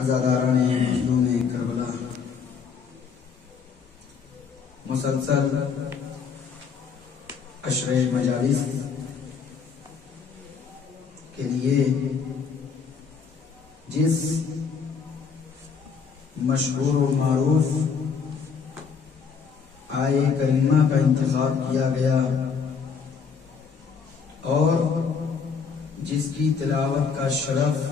عزاداران مظلوم کربلا مسلسل عشر مجالس کے لیے جس مشہور و معروف آیے کریمہ کا انتخاب کیا گیا اور جس کی تلاوت کا شرف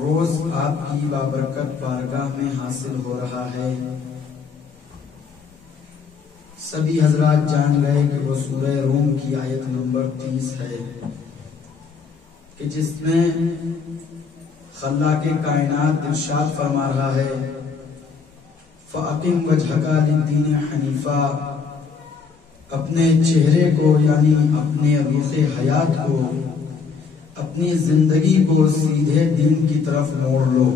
روز آپ کی بابرکت بارگاہ میں حاصل ہو رہا ہے، سبھی حضرات جان گئے کہ وہ سورہ روم کی آیت نمبر 30 ہے کہ جس میں خلاق کائنات ارشاد فرما رہا ہے فَأَقِمْ وَجْهَكَ لِلدِّينِ حَنِيفًا، اپنے چہرے کو یعنی اپنے رخ حیات کو، اپنی زندگی کو سیدھے دین کی طرف موڑ لو،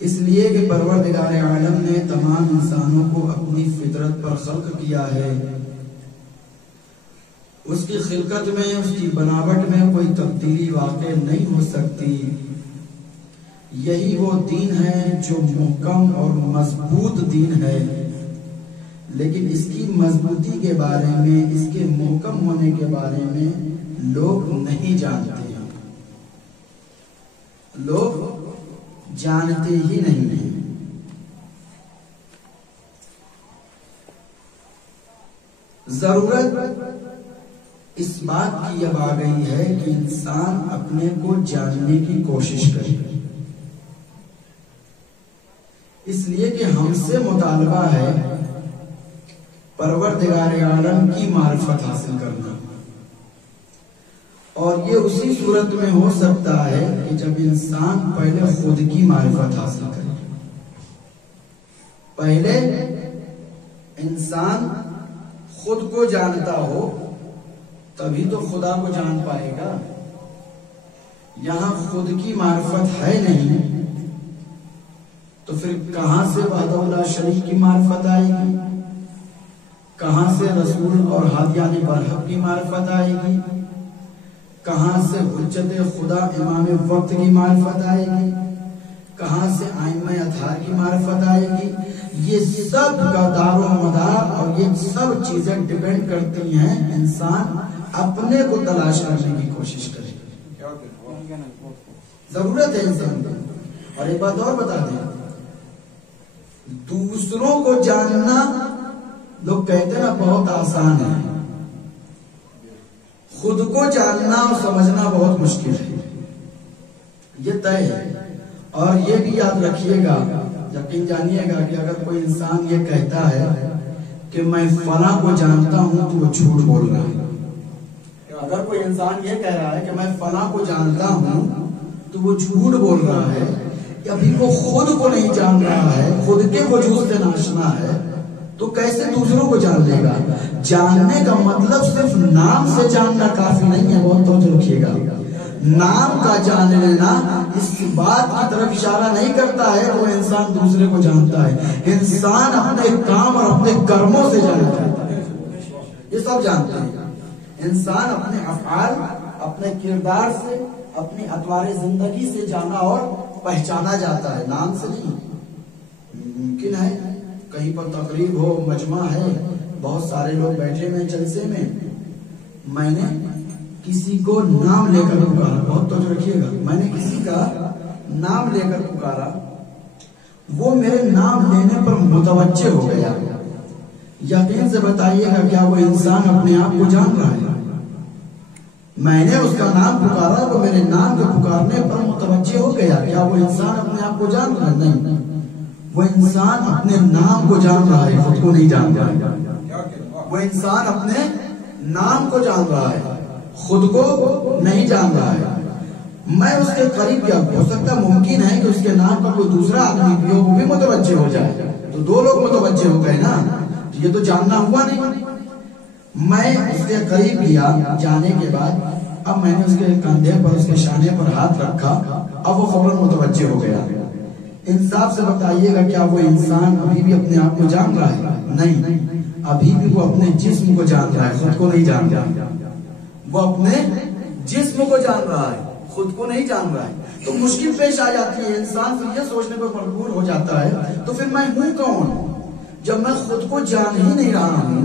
اس لیے کہ پروردگار عالم نے تمام انسانوں کو اپنی فطرت پر خلق کیا ہے، اس کی خلقت میں، اس کی بناوٹ میں کوئی تبدیلی واقع نہیں ہو سکتی۔ یہی وہ دین ہے جو محکم اور مضبوط دین ہے، لیکن اس کی مضبوطی کے بارے میں، اس کے محکم ہونے کے بارے میں لوگ نہیں جانتے ہیں، لوگ جانتے ہی نہیں ہیں۔ ضرورت اس بات کی اب آ گئی ہے کہ انسان اپنے کو جاننے کی کوشش کرے، اس لیے کہ ہم سے مطالبہ ہے پروردگار عالم کی معرفت حاصل کرنا، اور یہ اسی صورت میں ہو سکتا ہے کہ جب انسان پہلے خود کی معرفت حاصل کرے۔ پہلے انسان خود کو جانتا ہو تبھی تو خدا کو جان پائے گا۔ یہاں خود کی معرفت ہے نہیں تو پھر کہاں سے وحدہ لا شریک کی معرفت آئے گی، کہاں سے رسول اور ہادیان برحق کی معرفت آئے گی، کہاں سے حجت خدا امام وقت کی معرفت آئے گی، کہاں سے ائمہ اطہار کی معرفت آئے گی۔ یہ سب کا دار و مدار اور یہ سب چیزیں ڈیپینڈ کرتی ہیں انسان اپنے کو تلاش کرنے کی کوشش کرے، ضرورت ہے انسان کو۔ اور ایک بات اور بتا دیں، دوسروں کو جاننا لوگ کہتے ہیں نا بہت آسان ہے، خود کو جاننا اور سمجھنا بہت مشکل ہے، یہ طے ہے۔ اور یہ بھی یاد رکھیے گا، یقین جانیے گا کہ اگر کوئی انسان یہ کہتا ہے کہ میں فلاں کو جانتا ہوں تو وہ جھوٹ بول رہا ہے۔ اگر کوئی انسان یہ کہہ رہا ہے کہ میں فلاں کو جانتا ہوں تو وہ جھوٹ بول رہا ہے، ابھی وہ خود کو نہیں جان رہا ہے، خود کے وجود سے ناشنا ہے، تو کیسے دوسروں کو جان لے گا؟ جاننے کا مطلب صرف نام سے جاننا کافی نہیں ہے، بہت توجہ رکھیے گا۔ نام کا جان لینا اس بات کی طرف اشارہ نہیں کرتا ہے وہ انسان دوسرے کو جانتا ہے، انسان اپنے کام اور اپنے کرموں سے جانتا ہے، یہ سب جانتے ہیں۔ انسان اپنے افعال، اپنے کردار سے، اپنی اطوار زندگی سے جانا اور پہچانا جاتا ہے، نام سے نہیں۔ ممکن ہے کہیں پر تقریب ہو، مجمع ہے، بہت سارے لوگ بیٹھے ہوئے جلسے میں، میں نے کسی کو نام لے کر پکارا، بہت توجہ رکھیے گا، میں نے کسی کا نام لے کر پکارا، وہ میرے نام لینے پر متوجہ ہو گیا، یقین سے بتائیے گا کیا وہ انسان اپنے آپ کو جان رہا ہے؟ میں نے اس کا نام پکارا، وہ میرے نام کے پکارنے پر متوجہ ہو گیا، کیا وہ انسان اپنے آپ کو جان رہا ہے؟ نہیں، وہ انسان اپنے نام کو جان رہا ہے، خود کو نہیں جان رہا ہے۔ وہ انسان اپنے نام کو جان رہا ہے، خود کو نہیں جان رہا ہے۔ میں اس کے قریب کیا ہو سکتا ہے، ممکن ہے کہ اس کے نام پر کوئی دوسرا آدمی بھی ہو، وہ بھی متوجہ ہو جائے، تو دو لوگ متوجہ ہو گئے نا، یہ تو جاننا ہوا نہیں۔ میں اس کے قریب گیا، جانے کے بعد اب میں نے اس کے کندھے پر، اس کے شانے پر ہاتھ رکھا، اب وہ فوراً متوجہ ہو گیا۔ انصاف سے بتائیے گا کیا وہ انسان ابھی بھی اپنے آپ کو جان رہا ہے؟ نہیں، ابھی بھی وہ اپنے جسم کو جان رہا ہے، خود کو نہیں جان رہا۔ وہ اپنے جسم کو جان رہا ہے، خود کو نہیں جان رہا ہے تو مشکل پیش آ جاتی ہے. انسان پھر یہ سوچنے پر مجبور ہو جاتا ہے تو پھر میں ہوں کون جب میں خود کو جان ہی نہیں رہا ہوں,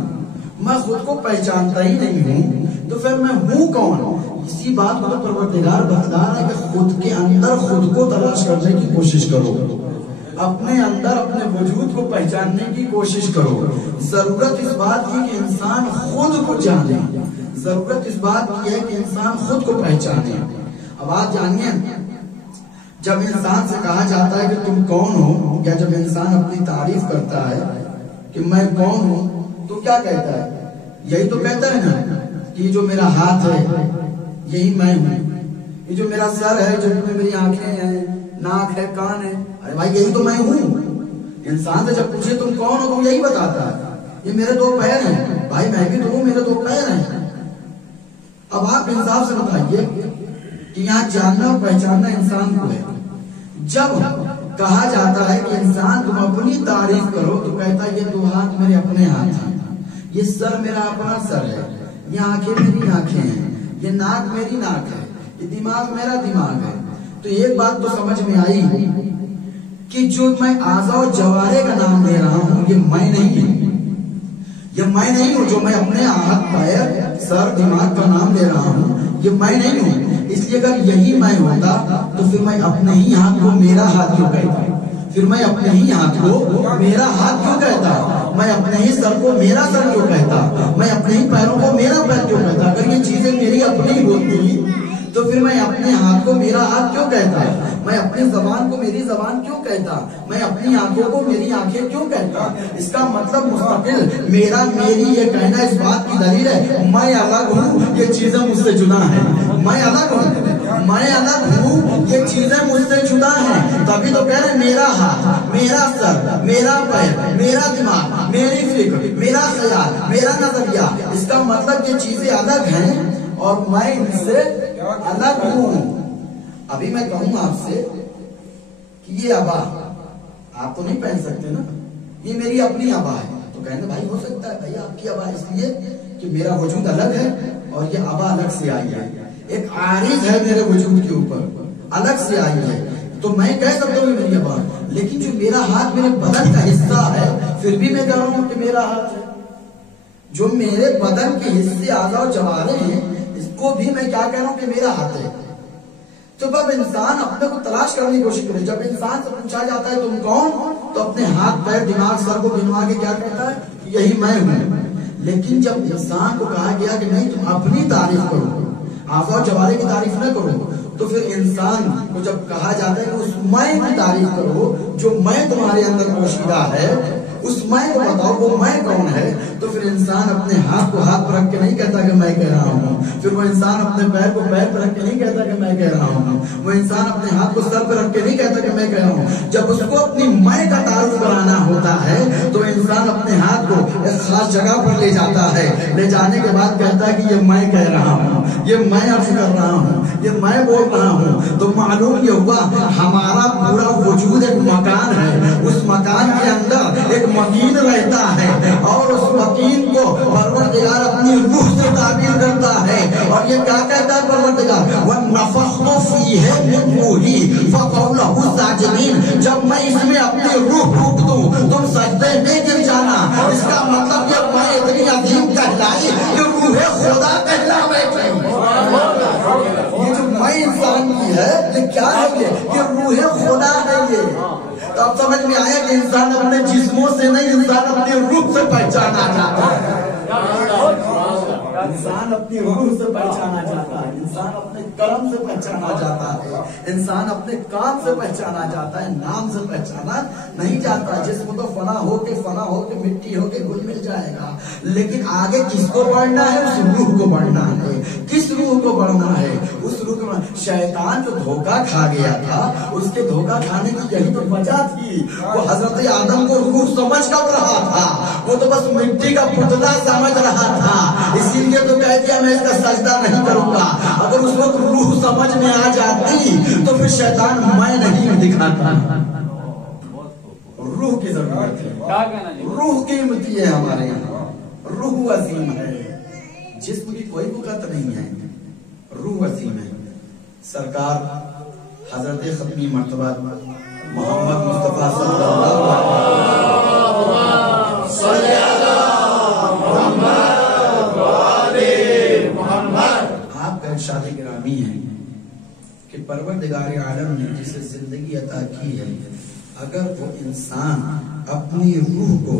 میں خود کو پہچانتا ہی نہیں ہوں, تو پھر میں ہوں کون؟ اسی بات کو پروردگار بتا رہا ہے کہ خود کے اندر خود کو تلاش کرنے کی کوشش کرو, اپنے اندر اپنے وجود کو پہچاننے کی کوشش کرو. ضرورت اس بات کی کہ انسان خود کو جانے, ضرورت اس بات کی ہے کہ انسان خود کو پہچانے. اب آپ جانیے جب انسان سے کہا جاتا ہے کہ تم کون ہو, یا جب انسان اپنی تعریف کرتا ہے کہ میں کون ہوں تو کیا کہتا ہے؟ یہی تو کہتا ہے نا کہ جو میرا ہاتھ ہے یہی میں ہوں, یہ جو میرا سر ہے, جو میری آنکھیں ہیں, ناک ہے, کان ہے, ارے بھائی یہی تو میں ہوں. انسان سے جب پوچھے تم کون ہو تو یہی بتاتا ہے یہ میرے دو پیر ہیں. بھائی میں بھی تو ہوں, میرے دو پیر ہیں. اب آپ انصاف سے بتائیے کہ یہاں جاننا اور پہچاننا انسان کو ہے. جب کہا جاتا ہے کہ انسان تم اپنی تعریف کرو تو کہتا ہے یہ دو ہاتھ میرے اپنے ہاتھ ہیں, یہ سر میرا اپنا سر ہے, یہ آنکھیں میری آنکھیں ہیں, یہ ناک میری ناک ہے, یہ دماغ میرا دماغ ہے. تو ایک بات تو سمجھ میں آئی کہ جو میں اعضاء و جوارح کا نام دے رہا ہوں یہ میں نہیں ہوں, یہ میں نہیں ہوں. جو میں اپنے ہاتھ پیر سر دماغ کا نام دے رہا ہوں یہ میں نہیں ہوں. اس لیے اگر یہی میں ہوتا تو پھر میں اپنے ہی ہاتھ کو میرا ہاتھ کیوں کہتا, پھر میں اپنے ہی ہاتھ کو میرا ہاتھ کیوں کہتا, میں اپنے ہی سر کو میرا سر کیوں کہتا, میں اپنے ہی پیروں کو میرا پیر کیوں کہتا. اگر یہ چیزیں میری اپنی ہوتی تو پھر میں اپنے ہاتھ کو میرا ہاتھ کیوں کہتا, میں اپنی زبان کو میری زبان کیوں کہتا, میں اپنی آنکھوں کو میری آنکھیں کیوں کہتا. اس کا مطلب مستقل میرا میری یہ کہنا اس بات کی دلیل ہے میں الگ ہوں, یہ چیزیں مجھ سے جدا ہیں. میں الگ ہوں, میں الگ ہوں, یہ چیزیں مجھ سے جدا ہیں. تبھی تو کہہ رہے میرا ہاتھ, میرا سر, میرا پیر, میرا دماغ, میری فکر, میرا خیال, میرا نظریہ. اس کا مطلب یہ چیزیں الگ ہیں اور میں ان سے الگ ہوں. ابھی میں کہوں آپ سے کہ یہ ابا آپ تو نہیں پہن سکتے نا, یہ میری اپنی ابا ہے, تو کہیں گے بھائی ہو سکتا ہے بھائی آپ کی ابا اس لیے کہ میرا وجود الگ ہے اور یہ ابا الگ سے آئی ہے, ایک عارض ہے میرے وجود کے اوپر, الگ سے آئی ہے. تو میں کہہ سکتا ہوں میری ابا, لیکن جو میرا ہاتھ میرے بدن کا حصہ ہے پھر بھی میں کہہ رہا ہوں کہ میرا ہاتھ ہے. جو میرے بدن کے حصے اعضاء و جوارح ہیں اس کو بھی میں کیا کہہ رہا ہوں کہ میرا ہاتھ ہے. تو اب انسان اپنے کو تلاش کرنے کی کوشش کرے. جب انسان سے پوچھا جاتا ہے تم کون تو اپنے ہاتھ پیر دماغ سر کو گنوا کے کیا کہتا ہے یہی میں ہوں. لیکن جب انسان کو کہا گیا کہ نہیں تم اپنی تعریف کرو, اعضاء و جوارح کی تعریف نہ کرو, تو پھر انسان کو جب کہا جاتا ہے کہ اس میں کی تعریف کرو جو میں تمہارے اندر پوشیدہ ہے, اس میں کو بتاؤ وہ میں کون ہے, تو پھر انسان اپنے ہاتھ کو ہاتھ پر رکھ کے نہیں کہتا کہ میں کہہ رہا ہوں, پھر وہ انسان اپنے پیر کو پیر پر رکھ کے نہیں کہتا کہ میں کہہ رہا ہوں, وہ انسان اپنے ہاتھ کو سر پر رکھ کے نہیں کہتا کہ میں کہہ رہا ہوں. جب اس کو اپنی میں کا تعارف کرانا ہوتا ہے تو انسان اپنے ہاتھ کو ایک خاص جگہ پر لے جاتا ہے, لے جانے کے بعد کہتا ہے کہ یہ میں کہہ رہا ہوں, یہ میں عرض کر رہا ہوں, یہ میں بول رہا ہوں. تو معلوم یہ ہوا ہمارا پورا وجود ایک مکان ہے, اس مکان کے اندر ایک مکین رہتا ہے اور اس مکین کو پروردگار اپنی روح سے تعبیر کرتا ہے. اور یہ کیا کہتا ہے پروردگار, وَنَفَخْتُ فِيهِ مِنْ رُوحِي فَقَعُوا لَهُ سَاجِدِينَ, جب میں اس میں اپنی روح پھونک دوں تم سجدے میں گر جانا. اس کا مطلب یہ میں اتنی عظیم کہلائی کہ روح خدا کہلا بیٹھی. یہ جو میں انسان کی ہے یہ کیا ہے, یہ روح خدا ہے. یہ تو اب سمجھ میں آیا کہ انسان اپنے جسموں سے نہیں, انسان اپنی روح سے پہچانا چاہتا ہے, انسان اپنی روح سے پہچانا چاہتا ہے, انسان اپنے کرم سے پہچانا چاہتا ہے, انسان اپنے کام سے پہچانا چاہتا ہے, نام سے پہچانا نہیں چاہتا. جسم تو فنا ہو کے مٹی ہو کے گل مل جائے گا, لیکن آگے کس کو بڑھنا ہے, اس روح کو بڑھنا ہے. کس روح کو بڑھنا ہے, اس روح کو. شیطان جو دھوکہ کھا گیا تھا اس کے دھوکہ کھانے کی یہی تو وجہ تھی, وہ حضرت آدم کو روح سمجھ کر رہا تھا, وہ تو بس مٹی کا پتلا سمجھ رہا تھا, اسی لیے تو کہہ دیا میں اس کا سجدہ نہیں کروں گا. اگر اس وقت روح سمجھ میں آ جاتی تو پھر شیطان میں نہیں دکھاتا. روح کی ضرورت ہے, روح قیمتی ہے ہمارے یہاں, روح عظیم ہے. جسم کی کوئی وقت نہیں ہے, روح عظیم ہے. سرکار حضرت ختمی مرتبہ محمد مصطفیٰ صلی اللہ علیہ وسلم آپ کا ارشاد گرامی ہے کہ پروردگار عالم نے جسے زندگی عطا کی ہے، اگر وہ انسان اپنی روح کو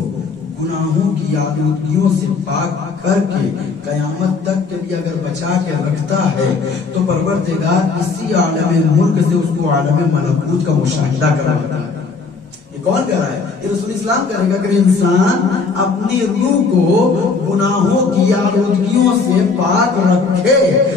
گناہوں کی آلودگیوں سے پاک کر کے قیامت تک کے لیے اگر بچا کے رکھتا ہے تو پروردگار اسی عالم ملک سے اس کو عالم ملکوت کا مشاہدہ کرواتا ہے۔ یہ کون کہہ رہا ہے؟ یہ رسول اسلام کہہ رہا ہے کہ اگر انسان اپنی روح کو گناہوں کی آلودگیوں سے پاک رکھے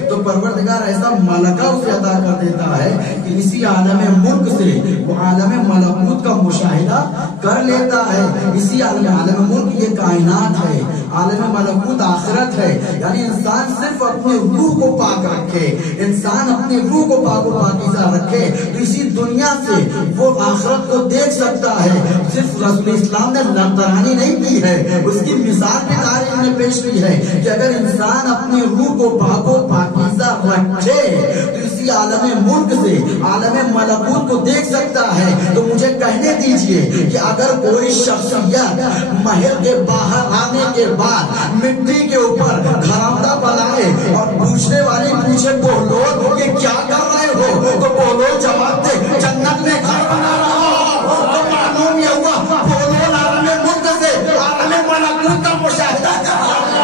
تو پروردگار ایسا ملکہ اسے عطا کر دیتا ہے کہ اسی عالم ملک سے وہ عالم ملکوت کا مشاہدہ کر لیتا ہے۔ اسی عالم ملک یہ کائنات ہے، عالم ملکوت آخرت ہے۔ یعنی انسان صرف اپنی روح کو پاک رکھے، انسان اپنی روح کو پاک و پاکیزہ رکھے تو اسی دنیا سے وہ آخرت کو دیکھ سکتا ہے۔ صرف رسول اسلام نے لمترانی نہیں کی ہے، اس کی مثال بھی تاریخ نے پیش کی ہے کہ اگر انسان اپنی روح کو پاک و پاکیزہ رکھے تو اسی عالم ملک سے عالم ملکوت کو دیکھ سکتا ہے۔ تو مجھے کہنے دیجئے کہ اگر کوئی شخصیت محل کے باہر آنے کے بعد مٹی کے اوپر گھرامدہ بنائے اور پوچھنے والی پوچھے بولو یہ کیا کر رہے ہو تو بولو جواب دے جنت میں گھر بنا رہا ہو، تو معلوم یہ ہوا بولو عالم ملک سے عالم ملکوت کا مشاہدہ کر رہا ہے۔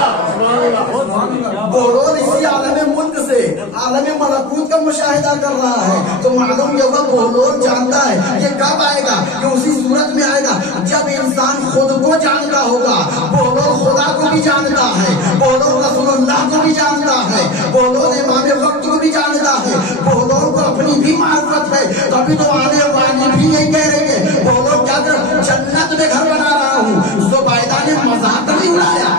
بولو اسی عالم ملک سے عالم ملکوت کا مشاہدہ کر رہا ہے تو معلوم یہ ہوا بولو جانتا ہے یہ کب آئے گا، کہ اسی صورت میں آئے گا جب انسان خود کو جانتا ہوگا۔ بولو خدا کو بھی جانتا ہے، بولو رسول اللہ کو بھی جانتا ہے، بولو امام وقت کو بھی جانتا ہے، بولو کو اپنی بھی معرفت ہے، تبھی تو آنے والی بھی نہیں کہہ رہے ہیں بولو کیا کر جنت میں گھر بنا رہا ہوں۔ زبیدہ نے مذاق نہیں اڑایا،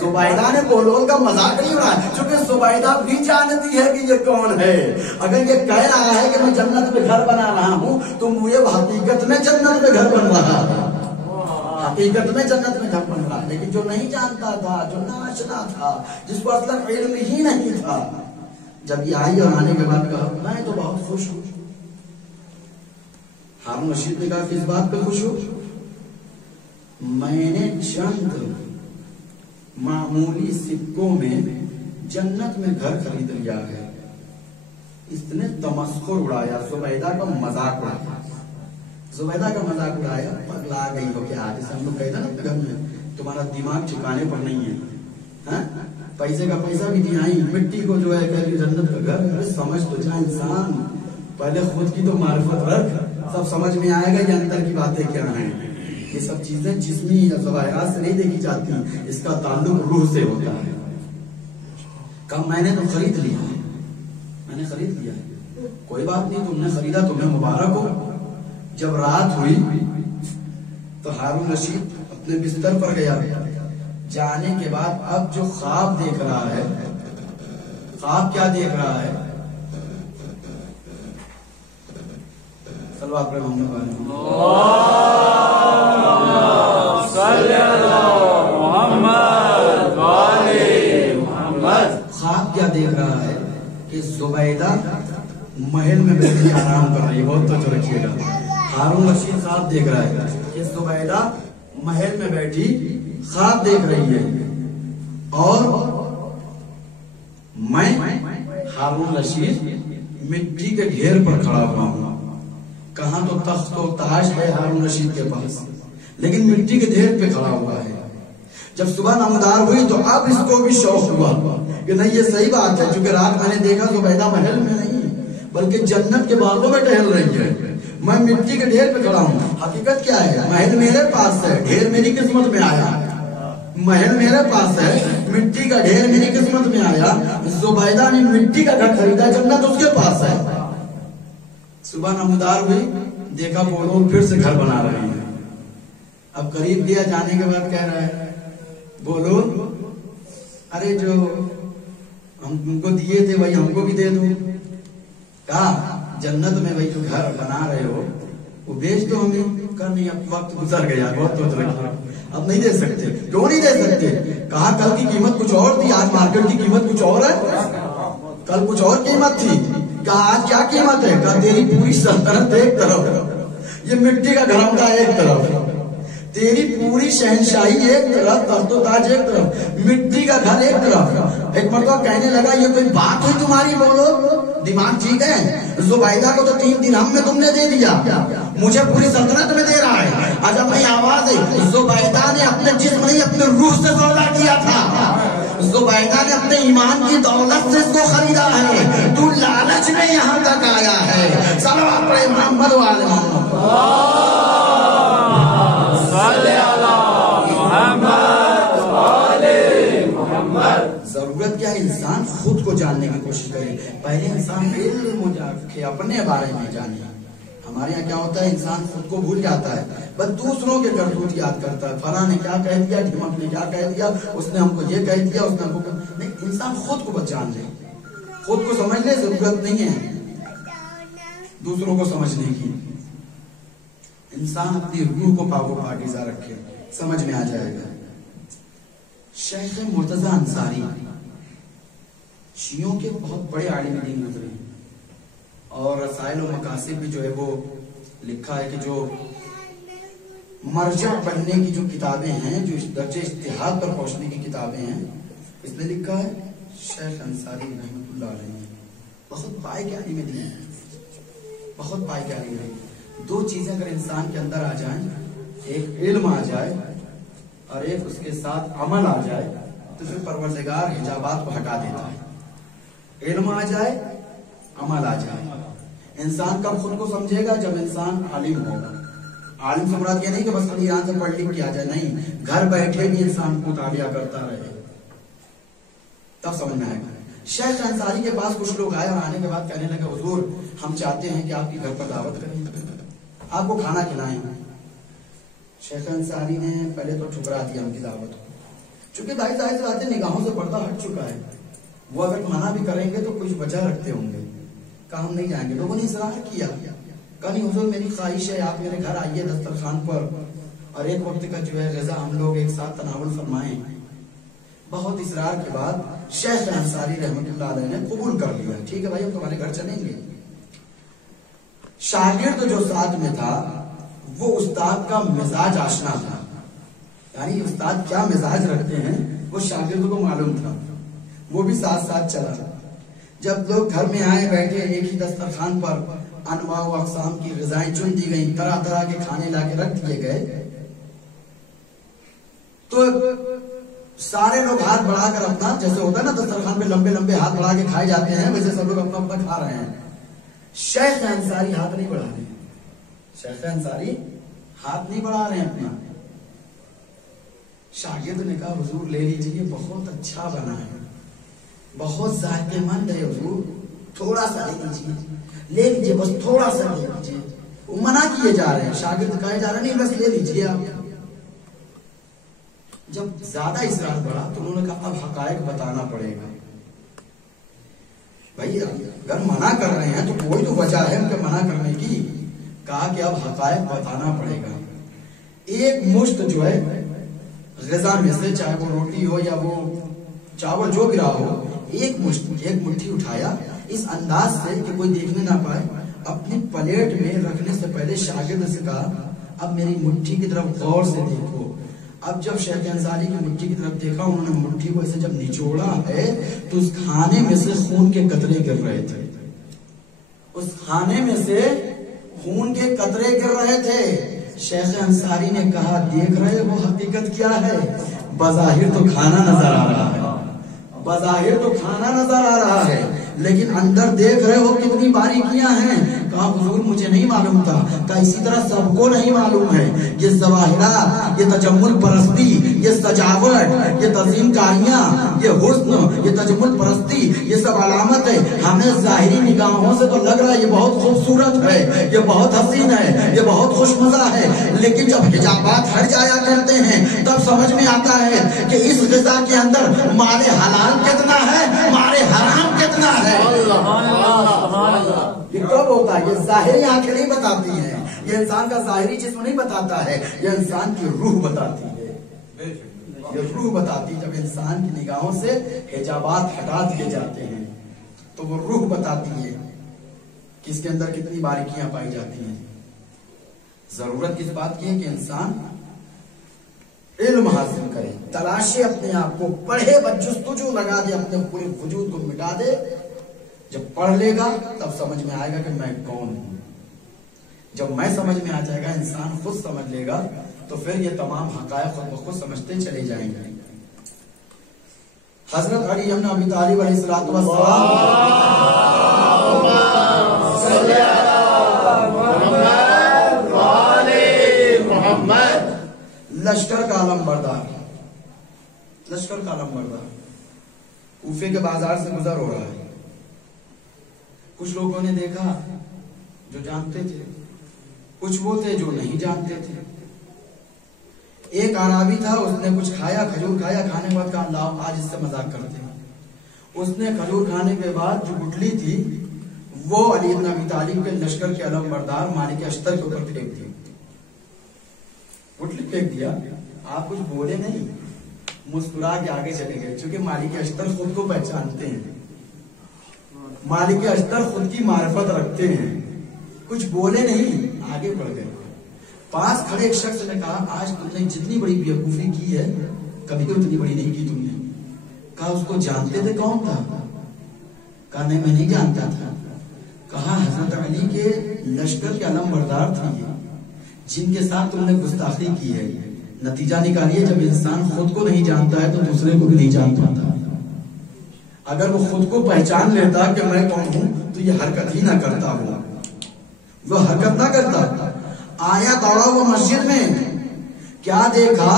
زبیدہ نے بولول کا مذاق نہیں اڑایا، چونکہ زبیدہ بھی جانتی ہے کہ یہ کون ہے۔ اگر یہ کہہ رہا ہے کہ میں جنت میں گھر بنا رہا ہوں تو مجھے حقیقت میں جنت میں گھر بن رہا ہے، حقیقت میں جنت میں گھر بن رہا ہے۔ لیکن جو نہیں جانتا تھا، جو ناشنا تھا، جس کو اصلا علم ہی نہیں تھا، جب یہ آئی اور آنے کے بعد کہا میں تو بہت خوش ہوں۔ ہارون رشید نے کہا کس بات پہ خوش ہو؟ میں نے چند معمولی سکوں میں جنت میں گھر خرید لیا ہے۔ اس نے تمسخر اڑایا، زبیدہ کا مذاق اڑایا، زبیدہ کا مذاق اڑایا، پگلا گئی ہو کیا؟ جیسے ہم لوگ کہتے ہیں نا اپنے گھر میں تمہارا دماغ ٹھکانے پر نہیں ہے، پیسے کا پیسہ بھی دہائی مٹی کو جو ہے کہ جنت کا گھر۔ سمجھ تو جا انسان، پہلے خود کی تو معرفت رکھ، سب سمجھ میں آئے گا یہ اندر کی باتیں کیا ہیں۔ یہ سب چیزیں جسمی یا ظواہرات سے نہیں دیکھی جاتی، اس کا تعلق روح سے ہوتا ہے۔ کہا میں نے تو خرید لیا ہے، میں نے خرید لیا ہے، کوئی بات نہیں تم نے خریدا تمہیں مبارک ہو۔ جب رات ہوئی تو ہارون رشید اپنے بستر پر گیا، جانے کے بعد اب جو خواب دیکھ رہا ہے، خواب کیا دیکھ رہا ہے؟ صلوات پر محمد محمد۔ خواب کیا دیکھ رہا ہے کہ زبیدہ محل میں بیٹھی آرام کر رہی ہے، بہت توجہ رکھیے گا۔ ہارون رشید خواب دیکھ رہا ہے کہ زبیدہ محل میں بیٹھی خواب دیکھ رہی ہے اور میں ہارون رشید مٹی کے ڈھیر پر کھڑا ہوا ہوں۔ کہاں تو تخت و تاج ہے ہارون رشید کے پاس، لیکن مٹی کے ڈھیر پہ کھڑا ہوا ہے۔ جب صبح نمودار ہوئی تو اب اس کو بھی شوق ہوا کہ نہیں یہ صحیح بات ہے، چونکہ رات میں نے دیکھا زبیدہ محل میں نہیں بلکہ جنت کے باغوں میں ٹہل رہی ہے، میں مٹی کے ڈھیر پہ کھڑا ہوں۔ حقیقت کیا ہے؟ محل میرے پاس ہے، ڈھیر میری قسمت میں آیا۔ محل میرے پاس ہے، مٹی کا ڈھیر میری قسمت میں آیا۔ زبیدہ نے مٹی کا گھر خریدا، جنت اس کے پاس ہے۔ صبح نمودار ہوئی، دیکھا بولو پھر سے گھر بنا رہی ہے۔ اب قریب گیا، جانے کے بعد کہہ رہا ہے بولو ارے جو ہم تم کو دیے تھے وہی ہم کو بھی دے دو۔ کہا جنت میں وہی جو گھر بنا رہے ہو وہ بیچ دو ہمیں۔ کہا نہیں اب وقت گزر گیا، بہت اب نہیں دے سکتے۔ کیوں نہیں دے سکتے؟ کہا کل کی قیمت کچھ اور تھی، آج مارکیٹ کی قیمت کچھ اور ہے۔ کل کچھ اور قیمت تھی، کہا آج کیا قیمت ہے؟ کہا تیری پوری سلطنت ایک طرف، یہ مٹی کا گھروں کا ایک طرف، تیری پوری شہنشاہی ایک طرف، تخت و تاج ایک طرف، مٹی کا گھر ایک طرف۔ ایک مرتبہ کہنے لگا یہ کوئی بات ہوئی تمہاری؟ بولو دماغ ٹھیک ہے؟ زبیدہ کو تو 3 درہم میں تم نے دے دیا، مجھے پوری سلطنت میں دے رہا ہے۔ عجب نہیں آواز ہے، زبیدہ نے اپنے جسم نہیں اپنے روح سے سودا کیا تھا، زبیدہ نے اپنے ایمان کی دولت سے اس کو خریدا ہے، تو لالچ میں یہاں تک آیا ہے۔ صلوات پڑھے محمد و آل محمد۔ ضرورت کیا ہے؟ انسان خود کو جاننے کی کوشش کرے، پہلے انسان علم رکھے، اپنے بارے میں جانے۔ ہمارے یہاں کیا ہوتا ہے، انسان خود کو بھول جاتا ہے، بس دوسروں کے کرتوت یاد کرتا ہے، فلاں نے کیا کہہ دیا، ڈھمک نے کیا کہہ دیا، اس نے ہم کو یہ کہہ دیا، اس نے ہم کو نہیں۔ انسان خود کو بس جان لے، خود کو سمجھ لے، ضرورت نہیں ہے دوسروں کو سمجھنے کی۔ انسان اپنی روح کو پاک و پاکیزہ رکھے، سمجھ میں آ جائے گا۔ شیخ مرتضی انصاری شیعوں کے بہت بڑے عالم دین گزرے ہیں، اور رسائل و مقاصد بھی جو ہے وہ لکھا ہے کہ جو مرجع بننے کی جو کتابیں ہیں، جو درجہ اجتہاد پر پہنچنے کی کتابیں ہیں، اس نے لکھا ہے شیخ انصاری رحمۃ اللہ علیہ۔ بہت پائے کے عالم دین ہیں، بہت پائے کے عالم دین۔ 2 چیزیں اگر انسان کے اندر آ جائیں، ایک علم آ جائے اور ایک اس کے ساتھ عمل آ جائے، تو پھر پروردگار حجابات کو ہٹا دیتا ہے۔ علم آ جائے، عمل آ جائے۔ انسان کب خود کو سمجھے گا؟ جب انسان عالم ہوگا۔ عالم سے مراد یہ نہیں کہ بس خالی یہاں سے پڑھ لکھ کے آ جائے، نہیں، گھر بیٹھے بھی انسان مطالعہ کرتا رہے، تب سمجھ میں آئے گا۔ شیخ انصاری کے پاس کچھ لوگ آئے اور آنے کے بعد کہنے لگے حضور ہم چاہتے ہیں کہ آپ کی گھر پر دعوت کریں، آپ کو کھانا کھلائیں۔ شیخ انصاری نے پہلے تو ٹھکرا دیا ان کی دعوت کو، چونکہ بھائی ظاہر سی بات ہے نگاہوں سے پردہ ہٹ چکا ہے، وہ اگر منع بھی کریں گے تو کچھ وجہ رکھتے ہوں گے، کہا ہم نہیں جائیں گے۔ لوگوں نے اصرار کیا، کہا نہیں حضور میری خواہش ہے آپ میرے گھر آئیے دسترخوان پر، اور ایک وقت کا جو ہے غذا ہم لوگ ایک ساتھ تناول فرمائیں۔ بہت اصرار کے بعد شیخ انصاری رحمۃ اللہ علیہ نے قبول کر لیا، ٹھیک ہے بھائی ہم تمہارے گھر چلیں گے۔ شاگرد جو ساتھ میں تھا وہ استاد کا مزاج آشنا تھا، یعنی استاد کیا مزاج رکھتے ہیں وہ شاگرد کو معلوم تھا، وہ بھی ساتھ ساتھ چلا۔ جب لوگ گھر میں آئے بیٹھے ایک ہی دسترخوان پر، انواع و اقسام کی غذائیں چن دی گئیں، طرح طرح کے کھانے لا کے رکھ دیے گئے، تو سارے لوگ ہاتھ بڑھا کر اپنا، جیسے ہوتا ہے نا دسترخوان پہ لمبے لمبے ہاتھ بڑھا کے کھائے جاتے ہیں، ویسے سب لوگ اپنا اپنا کھا رہے ہیں۔ شیخ انصاری ہاتھ نہیں بڑھا رہے ہیں، شیخ انصاری ہاتھ نہیں بڑھا رہے ہیں اپنا۔ شاگرد نے کہا حضور لے لیجیے، بہت اچھا بنا ہے، بہت ذائقے مند ہے حضور، تھوڑا سا لے لیجیے، لے لیجیے، بس تھوڑا سا لے لیجیے۔ وہ منع کیے جا رہے ہیں، شاگرد کہے جا رہے ہیں نہیں بس لے لیجیے آپ۔ جب زیادہ اصرار بڑھا تو انہوں نے کہا اب حقائق بتانا پڑے گا۔ بھائی اگر منع کر رہے ہیں تو کوئی تو وجہ ہے ان کے منع کرنے کی، کہا کہ اب حقائق بتانا پڑے گا۔ ایک مشت جو ہے غذا میں سے، چاہے وہ روٹی ہو یا وہ چاول جو بھی رہا ہو، ایک مٹھی اٹھایا اس انداز سے کہ کوئی دیکھنے نہ پائے، اپنی پلیٹ میں رکھنے سے پہلے شاگرد سے کہا اب میری مٹھی کی طرف غور سے دیکھو۔ اب جب شیخ انصاری کی مٹھی کی طرف دیکھا، انہوں نے مٹھی کو ایسے جب نچوڑا ہے تو اس کھانے میں سے خون کے قطرے گر رہے تھے، اس کھانے میں سے خون کے قطرے گر رہے تھے۔ شیخ انصاری نے کہا دیکھ رہے وہ حقیقت کیا ہے؟ بظاہر تو کھانا نظر آ رہا ہے، بظاہر تو کھانا نظر آ رہا ہے، لیکن اندر دیکھ رہے ہو کتنی باریکیاں ہیں۔ کہا حضور مجھے نہیں معلوم تھا، کہا اسی طرح سب کو نہیں معلوم ہے۔ یہ ظواہرات، یہ تجمل پرستی، یہ سجاوٹ، یہ تزئین کاریاں، یہ حسن، یہ تجمل پرستی، یہ سب علامت ہے۔ ہمیں ظاہری نگاہوں سے تو لگ رہا ہے یہ بہت خوبصورت ہے، یہ بہت حسین ہے، یہ بہت خوش مزہ ہے، لیکن جب حجابات ہٹ جایا کرتے ہیں تب سمجھ میں آتا ہے کہ اس غذا کے اندر مال حلال کتنا ہے، مال حرام کتنا ہے۔ یہ کب ہوتا ہے؟ یہ ظاہری آنکھیں نہیں بتاتی ہیں، یہ انسان کا ظاہری جسم نہیں بتاتا ہے، یہ انسان کی روح بتاتی ہے، یہ روح بتاتی ہے۔ جب انسان کی نگاہوں سے حجابات ہٹا دیے جاتے ہیں تو وہ روح بتاتی ہے کہ اس کے اندر کتنی باریکیاں پائی جاتی ہیں. ضرورت کس بات کی ہے کہ انسان علم حاصل کرے, تلاشے اپنے آپ کو, پڑھے, جستجو لگا دے, اپنے پورے وجود کو مٹا دے. جب پڑھ لے گا تب سمجھ میں آئے گا کہ میں کون ہوں. جب میں سمجھ میں آ جائے گا, انسان خود سمجھ لے گا, تو پھر یہ تمام حقائق خود بخود سمجھتے چلے جائیں گے. حضرت علی بن ابی طالب علیہ الصلوۃ والسلام لشکر کا علم بردار, لشکر کا علم بردار کوفے کے بازار سے گزر ہو رہا ہے. کچھ لوگوں نے دیکھا جو جانتے تھے, کچھ وہ تھے جو نہیں جانتے تھے. ایک عربی تھا, اس نے کچھ کھایا, کھجور کھایا, کھانے کے بعد کہا اللہ آج اس سے مذاق کرتے ہیں. اس نے کھجور کھانے کے بعد جو گٹلی تھی وہ علی بن ابی طالب کے لشکر کے علم بردار مالک اشتر کے اوپر پھینک دی. گٹلی پھینک دیا, آپ کچھ بولے نہیں, مسکرا کے آگے چلے گئے, چونکہ مالک اشتر خود کو پہچانتے ہیں, مالک اشتر خود کی معرفت رکھتے ہیں. کچھ بولے نہیں, آگے بڑھ گئے. پاس کھڑے ایک شخص نے کہا آج تم نے جتنی بڑی بیوقوفی کی ہے کبھی تو اتنی بڑی نہیں کی تم نے. کہا اس کو جانتے تھے کون تھا؟ کہا نہیں میں نہیں جانتا تھا. کہا حضرت علی کے لشکر کے علم بردار تھے جن کے ساتھ تم نے گستاخی کی ہے. نتیجہ نکالیے, جب انسان خود کو نہیں جانتا ہے تو دوسرے کو بھی نہیں جان پاتا. اگر وہ خود کو پہچان لیتا کہ میں کون ہوں تو یہ حرکت ہی نہ کرتا, وہ حرکت نہ کرتا. آیا دوڑا وہ مسجد میں, کیا دیکھا؟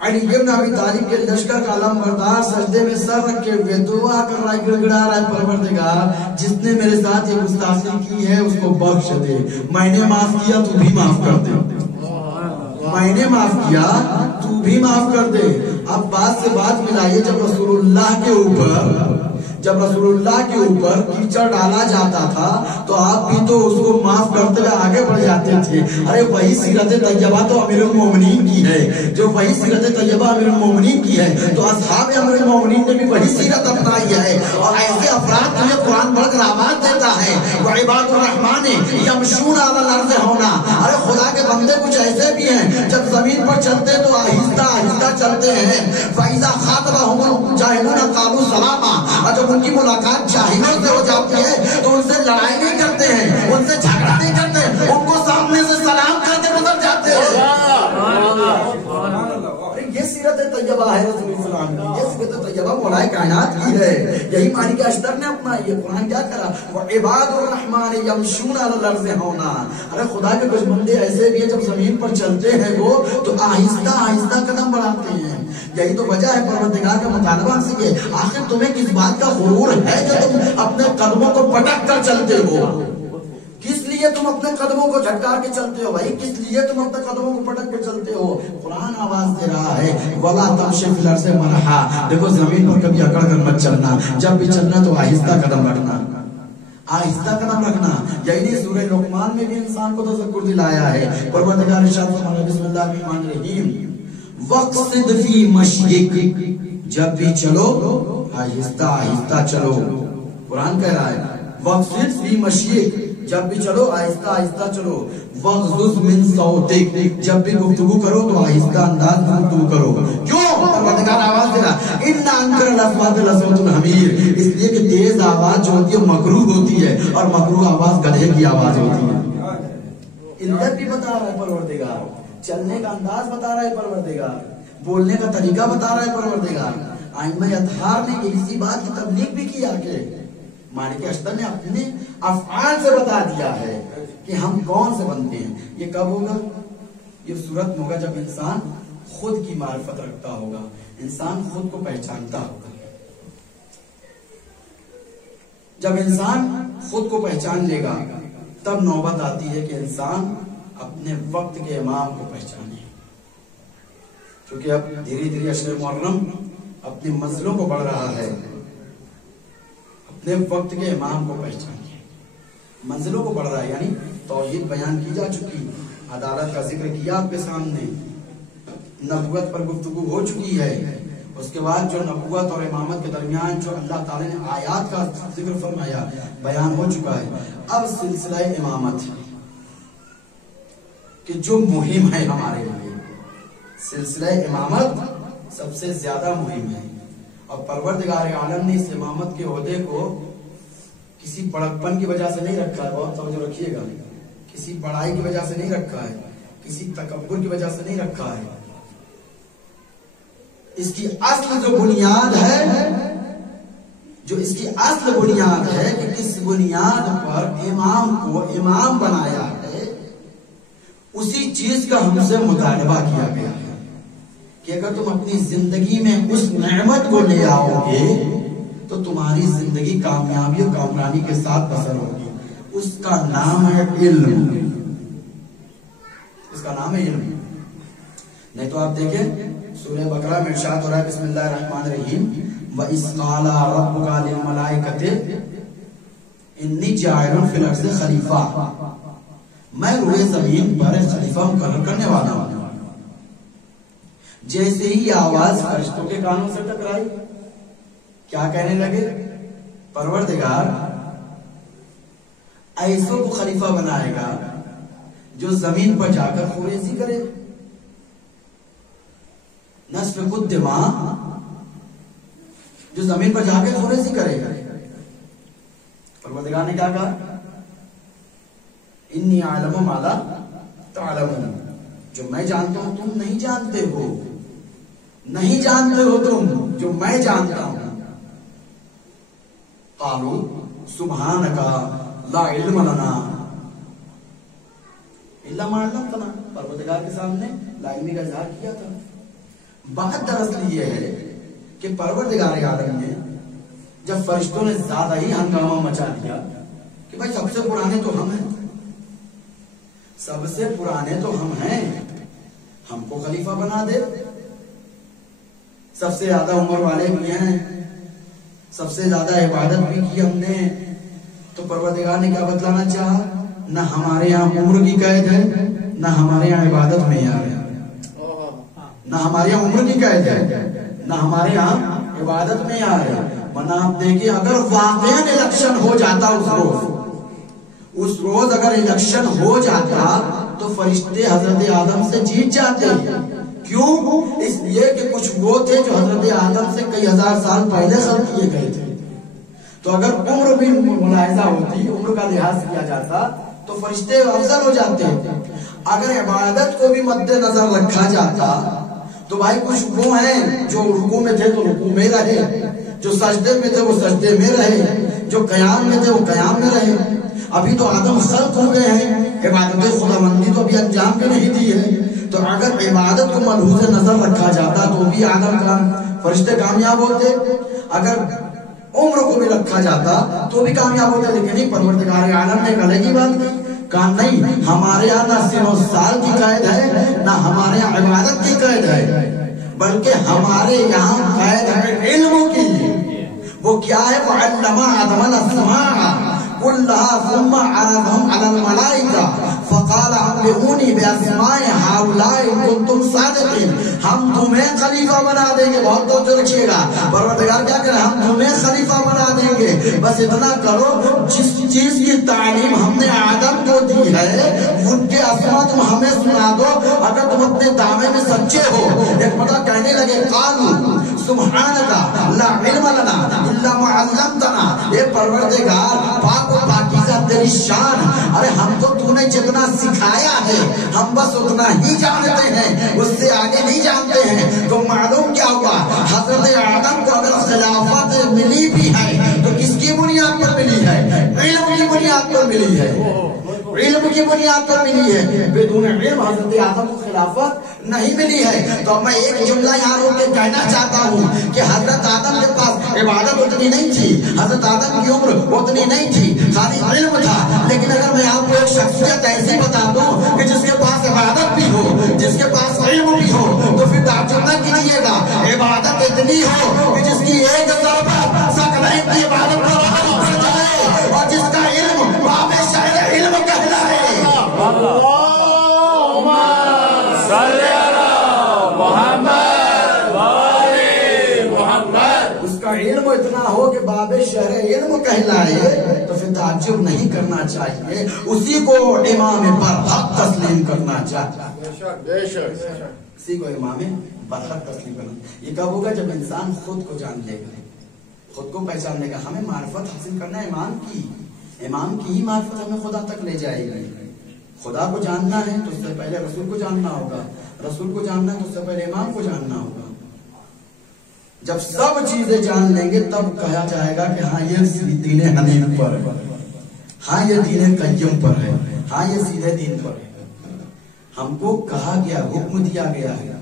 علی بن ابی طالب کے لشکر کا علم بردار سجدے میں سر رکھے ہوئے دعا کر رہا ہے, گڑ گڑا رہا ہے, پروردگار جس نے میرے ساتھ یہ گستاخی کی ہے اس کو بخش دے, میں نے معاف کیا تو بھی معاف کر دے, میں نے معاف کیا تو بھی معاف کر دے. اب بات سے بات ملائیے, جب رسول اللہ کے اوپر کیچڑ ڈالا جاتا تھا تو آپ بھی تو اس کو معاف کرتے ہوئے آگے بڑھ جاتے تھے. ارے وہی سیرت طیبہ تو امیر المومنین کی ہے, جو وہی سیرت طیبہ امیر المومنین کی ہے تو اصحاب امیر المومنین نے بھی وہی سیرت اپنائی ہے. اور ایسے افراد کے لیے قرآن بڑھ کر آواز دیتا ہے وعباد الرحمن یمشون علی الارض ہونا. ارے خدا کے بندے کچھ ایسے بھی ہیں جب زمین پر چلتے تو آہستہ آہستہ چلتے ہیں. فَإِذَا خَاطَبَهُمُ الْجَاهِلُونَ قَالُوا سَلَامًا, اور جب ان کی ملاقات جاہلوں سے ہو جاتی ہے تو ان سے لڑائی نہیں کرتے ہیں, ان سے جھگڑا نہیں کرتے, ان کو سامنے سے سلام کرتے گزر جاتے ہیں. یہ سیرت طیبہ ہے رسول اللہ کی, یہ سیرت طیبہ مولا کائنات کی ہے. یہی مالک اشتر نے اپنا یہ قرآن کیا کرا وعباد الرحمن یمشون علی الارض ہونا. ارے خدا کے کچھ بندے ایسے بھی ہیں جب زمین پر چلتے ہیں وہ تو آہستہ آہستہ قدم بڑھاتے ہیں. یہی تو وجہ ہے پروردگار کا مطالبہ ہم سے کہ آخر تمہیں کس بات کا غرور ہے جو تم اپنے قدموں کو پٹک کر چلتے ہو؟ کس لیے تم اپنے قدموں کو جھٹکا کے چلتے ہو بھائی؟ کس لیے تم اپنے قدموں کو پٹک کے چلتے ہو؟ قرآن آواز دے رہا ہے وَلَا تَمْشِ فِي الْأَرْضِ مَرَحًا. دیکھو زمین پر کبھی اکڑ کر مت چلنا, جب بھی چلنا تو آہستہ قدم رکھنا, آہستہ قدم رکھنا. یہی نہیں سورہ لقمان میں بھی انسان کو تذکر دلایا ہے. پروردگار ارشاد فرمایا بسم اللہ الرحمن الرحیم وَقْصِدْ فِي مَشْيِكَ, جب بھی چلو آہستہ آہستہ چلو. قرآن کہہ رہا ہے وَقْصِدْ فِي مَشْيِكَ, جب بھی چلو آہستہ آہستہ چلو. وَغْضُضْ مِنْ صَوْتِكَ, جب بھی گفتگو کرو تو آہستہ انداز میں گفتگو کرو. کیوں؟ پروردگار آواز دے رہا اِنَّ أَنكَرَ الْأَصْوَاتِ لَصَوْتُ الْحَمِيرِ, اس لیے کہ تیز آواز جو ہوتی ہے مکروہ ہوتی ہے اور مکروہ آواز گدھے کی آواز ہوتی ہے. علت بھی بتا رہا ہے پروردگار, چلنے کا انداز بتا رہا ہے پروردگار, بولنے کا طریقہ بتا رہا ہے پروردگار. ائمہ اطہار نے اسی بات کی تبلیغ بھی کیا کہ مالک اشتر نے اپنے افعال سے بتا دیا ہے کہ ہم کون سے بنتے ہیں. یہ کب ہوگا؟ یہ صورت میں ہوگا جب انسان خود کی معرفت رکھتا ہوگا, انسان خود کو پہچانتا ہوگا. جب انسان خود کو پہچان لے گا تب نوبت آتی ہے کہ انسان اپنے وقت کے امام کو پہچانے. چونکہ اب دھیرے دھیرے اشر محرم اپنی منزلوں کو بڑھ رہا ہے, اپنے وقت کے امام کو پہچانے, منزلوں کو بڑھ رہا ہے. یعنی توحید بیان کی جا چکی, عدالت کا ذکر کیا آپ کے سامنے, نبوت پر گفتگو ہو چکی ہے, اس کے بعد جو نبوت اور امامت کے درمیان جو اللہ تعالی نے آیات کا ذکر فرمایا بیان ہو چکا ہے. اب سلسلہ امامت کہ جو مہم ہے ہمارے لیے، سلسلہ امامت سب سے زیادہ مہم ہے. اور پروردگار عالم نے اس امامت کے عہدے کو کسی بڑکپن کی وجہ سے نہیں رکھا ہے، بہت توجہ رکھیے گا، کسی بڑائی کی وجہ سے نہیں رکھا ہے، کسی تکبر کی وجہ سے نہیں رکھا ہے. اس کی اصل جو بنیاد ہے، جو اس کی اصل بنیاد ہے کہ کس بنیاد پر امام کو امام بنایا ہے، اسی چیز کا ہم سے مطالبہ کیا گیا ہے کہ اگر تم اپنی زندگی میں اس نعمت کو لے آؤ گے تو تمہاری زندگی کامیابی اور کامرانی کے ساتھ بسر ہوگی. اس کا نام ہے علم. اس کا نام ہے علم. نہیں تو آپ دیکھیں سورہ بقرہ میں ارشاد ہو رہا ہے بسم اللہ الرحمن الرحیم وَإِذْ قَالَ رَبُّكَ لِلْمَلَائِكَةِ إِنِّي جَاعِلٌ فِي الْأَرْضِ خلیفہ، میں روئے زمین پر خلیفہ مقرر کرنے والا ہوں. جیسے ہی آواز فرشتوں کے کانوں سے ٹکرائی، کیا کہنے لگے؟ پروردگار ایسوں کو خلیفہ بنائے گا جو زمین پر جا کر خوریزی کرے، نسفک الدماء، جو زمین پر جا کے خوریزی کرے گا. پروردگار نے کیا کہا؟ انی اعلم ما لا تعلمون، جو میں جانتا ہوں تم نہیں جانتے ہو، نہیں جانتے ہو تم جو میں جانتا ہوں. قالوا سبحانک لا علم لنا الا ما علمتنا، پروردگار کے سامنے لا علمی کا اظہار کیا تھا. بات دراصل یہ ہے کہ پروردگار عالم نے جب فرشتوں نے زیادہ ہی ہنگامہ مچا دیا کہ بھائی سب سے پرانے تو ہم ہیں، سب سے پرانے تو ہم ہیں، ہم کو خلیفہ بنا دے، سب سے زیادہ عمر والے بھی ہیں، سب سے زیادہ عبادت بھی کی ہم نے. تو پروردگار نے کیا بتلانا چاہا؟ نہ ہمارے یہاں عمر کی قید ہے، نہ ہمارے یہاں عبادت میں یار ہے، نہ ہمارے یہاں عمر کی قید ہے، نہ ہمارے یہاں عبادت میں یار ہے. ورنہ آپ دیکھیں اگر واقعاً الیکشن ہو جاتا اس روز اگر الیکشن ہو جاتا تو فرشتے حضرت آدم سے جیت جاتے. کیوں؟ اس لیے کہ کچھ وہ تھے جو حضرت آدم سے کئی ہزار سال پہلے خلق کیے گئے تھے. تو اگر عمر بھی ملاحظہ ہوتی، عمر کا لحاظ کیا جاتا تو فرشتے افضل ہو جاتے. اگر عبادت کو بھی مد نظر رکھا جاتا تو بھائی کچھ وہ ہیں جو رکوع میں تھے تو رکوع میں رہے، جو سجدے میں تھے وہ سجدے میں رہے، جو قیام میں تھے وہ قیام میں رہے. ابھی تو آدم خلق ہو گئے ہیں، عبادت خداوندی تو ابھی انجام بھی نہیں دی ہے. تو اگر عبادت کو ملحوظ نظر رکھا جاتا تو بھی آدم کا فرشتے کامیاب ہوتے، اگر عمر کو بھی رکھا جاتا تو بھی کامیاب ہوتے. لیکن نہیں، پروردگار عالم نے ایک الگ ہی بات کی، کہا نہیں، ہمارے یہاں نہ سن و سال کی قید ہے، نہ ہمارے یہاں عبادت کی قید ہے، بلکہ ہمارے یہاں قید ہے علم کی. وہ کیا ہے؟ وَعَلَّمَ آدَمَ الْأَسْمَاءَ كُلَّهَا ثُمَّ عَرَضَهُمْ عَلَى الْمَلَائِكَةِ فَقَالَ أَنبِئُونِي بِأَسْمَاءِ هَؤُلَاءِ إِن كُنتُمْ صَادِقِينَ. ہم تمہیں خلیفہ بنا دیں گے. بہت توجہ رکھیے گا، پروردگار کیا کرے؟ ہم تمہیں خلیفہ بنا دیں گے، بس اتنا کرو جس چیز کی تعلیم ہم نے آدم کو دی ہے ان کے اسماء تم ہمیں سنا دو اگر تم اپنے دعوے میں سچے ہو. ایک مرتبہ کہنے لگے قالوا سبحانک لا علم لنا الا ما علمتنا. اے پروردگار پاک و پاکیزہ تیری شان، ارے ہم کو تو نے جتنا سکھایا ہے ہم بس اتنا ہی جانتے ہیں، اس سے آگے نہیں جانتے ہیں. تو معلوم کیا ہوا؟ حضرت آدم کو اگر خلافت ملی بھی ہے تو کس کی بنیاد پر ملی ہے؟ علم کی بنیاد پر ملی ہے، علم کی بنیاد پر ملی ہے. بدون علم حضرت آدم کو خلافت نہیں ملی ہے. تو میں ایک جملہ یہاں روک کے کہنا چاہتا ہوں کہ حضرت آدم کے پاس عبادت اتنی نہیں تھی، حضرت آدم کی عمر اتنی نہیں تھی، خالی علم تھا. لیکن اگر میں آپ کو ایک شخصیت ایسی بتا دوں کہ جس کے پاس عبادت بھی ہو، جس کے پاس علم بھی ہو، تو پھر تعجب نہ کیجیے گا. عبادت اتنی ہو کہ جس کی ایک ضربت ثقلین کی عبادت پر پڑ جائے، اور جس کا علم باب شہر علم کہلائے. اللہم صلی علی محمد وآلہ ہو کہ باب شہر علم کہلائے تو پھر تعجب نہیں کرنا چاہیے، اسی کو امام برحق تسلیم کرنا چاہیے، اسی کو امام برحق تسلیم کرنا۔ یہ کب ہوگا؟ جب انسان خود کو جان لے گا، خود کو پہچان لے گا۔ ہمیں معرفت حاصل کرنا ہے امام کی ہی معرفت ہمیں خدا تک لے جائے گی۔ خدا کو جاننا ہے تو اس سے پہلے رسول کو جاننا ہوگا، رسول کو جاننا ہے تو اس سے پہلے امام کو جاننا ہوگا۔ جب سب چیزیں جان لیں گے تب کہا جائے گا کہ ہاں یہ دین حنیف پر ہے، ہاں یہ دین قیم پر ہے، ہاں یہ سیدھے دین پر ہے۔ ہم کو کہا گیا، حکم دیا گیا ہے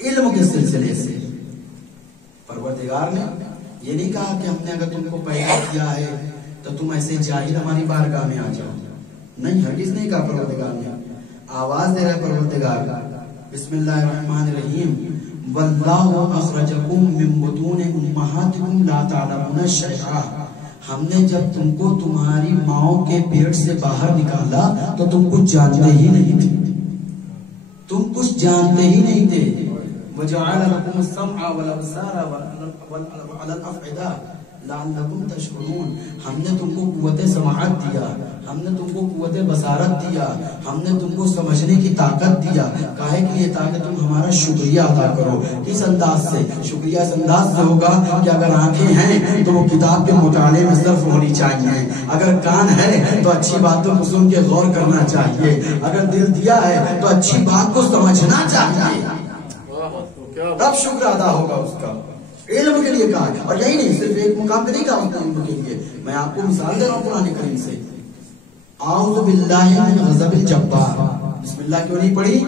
علم کے سلسلے سے۔ پروردگار نے یہ نہیں کہا کہ ہم نے اگر تم کو پیدا کیا ہے تو تم ایسے جاہل ہماری بارگاہ میں آ جاؤ، نہیں، ہرگز نہیں کہا پروردگار نے۔ آواز دے رہا پروردگار، بسم اللہ الرحمن الرحیم، واللہ اخرجکم من بطون امہاتکم لا تعلمون شیئا۔ ہم نے جب تم کو تمہاری ماؤں کے پیٹ سے باہر نکالا تو تم کچھ جانتے ہی نہیں تھے، تم کچھ جانتے ہی نہیں تھے۔ وجعل لکم السمع والابصار والافئدہ لعلکم تشکرون۔ ہم نے تم کو قوت سماعت دیا، ہم نے تم کو قوت بصارت دیا، ہم نے تم کو سمجھنے کی طاقت دیا، کاہے کے لیے؟ تاکہ تم ہمارا شکریہ ادا کرو۔ کس انداز سے شکریہ؟ اس انداز سے ہوگا کہ اگر آنکھیں ہیں تو وہ کتاب کے مطالعے میں صرف ہونی چاہیے، اگر کان ہے تو اچھی باتوں کو سن کے غور کرنا چاہیے، اگر دل دیا ہے تو اچھی بات کو سمجھنا چاہیے، تب شکر ادا ہوگا اس کا۔ علم کے لیے کہا، اور یہی نہیں، صرف ایک مقام پہ نہیں کہا علم کے لیے۔ میں آپ کو مثال دے رہا ہوں قرآن کریم سے۔ اعوذ باللہ من غضب الجبار، بسم اللہ کیوں نہیں پڑھی؟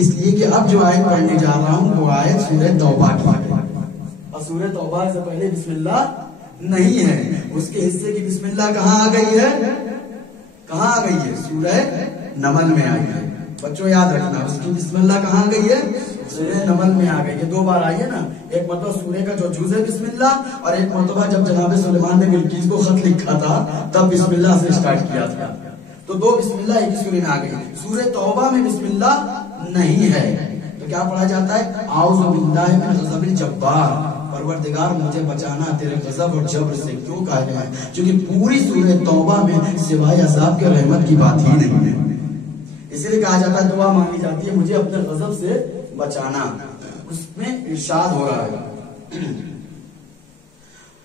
اس لیے کہ اب جو آیت پڑھنے جا رہا ہوں وہ آیت سورہ توبہ کی ہے، اور سورہ توبہ سے پہلے بسم اللہ نہیں ہے۔ اس کے حصے کی بسم اللہ کہاں آ گئی ہے؟ کہاں آ گئی ہے؟ سورہ نمل میں آئی ہے۔ بچوں یاد رکھنا، اس کی بسم اللہ کہاں آ گئی ہے؟ سورہ نمل میں آ گئی ہے۔ دو بار آئی ہے نا، ایک مرتبہ سورہ کا جو جز ہے بسم اللہ، اور ایک مرتبہ جب جناب سلیمان نے بلقیس کو خط لکھا تھا تب بسم اللہ سے اسٹارٹ کیا تھا۔ تو دو بسم اللہ ایک ہی سورہ میں آ گئی۔ سورہ توبہ میں بسم اللہ نہیں ہے تو کیا پڑھا جاتا ہے؟ اعوذ باللہ من غضب الجبار، پروردگار مجھے بچانا تیرے غضب اور جبر سے۔ کیوں کہا گیا ہے؟ کیونکہ پوری سورہ توبہ میں سوائے عذاب کے رحمت کی بات ہی نہیں ہے، اسی لیے کہا جاتا ہے دعا مانگی جاتی ہے مجھے اپنے غضب سے بچانا۔ اس میں ارشاد ہو رہا ہے،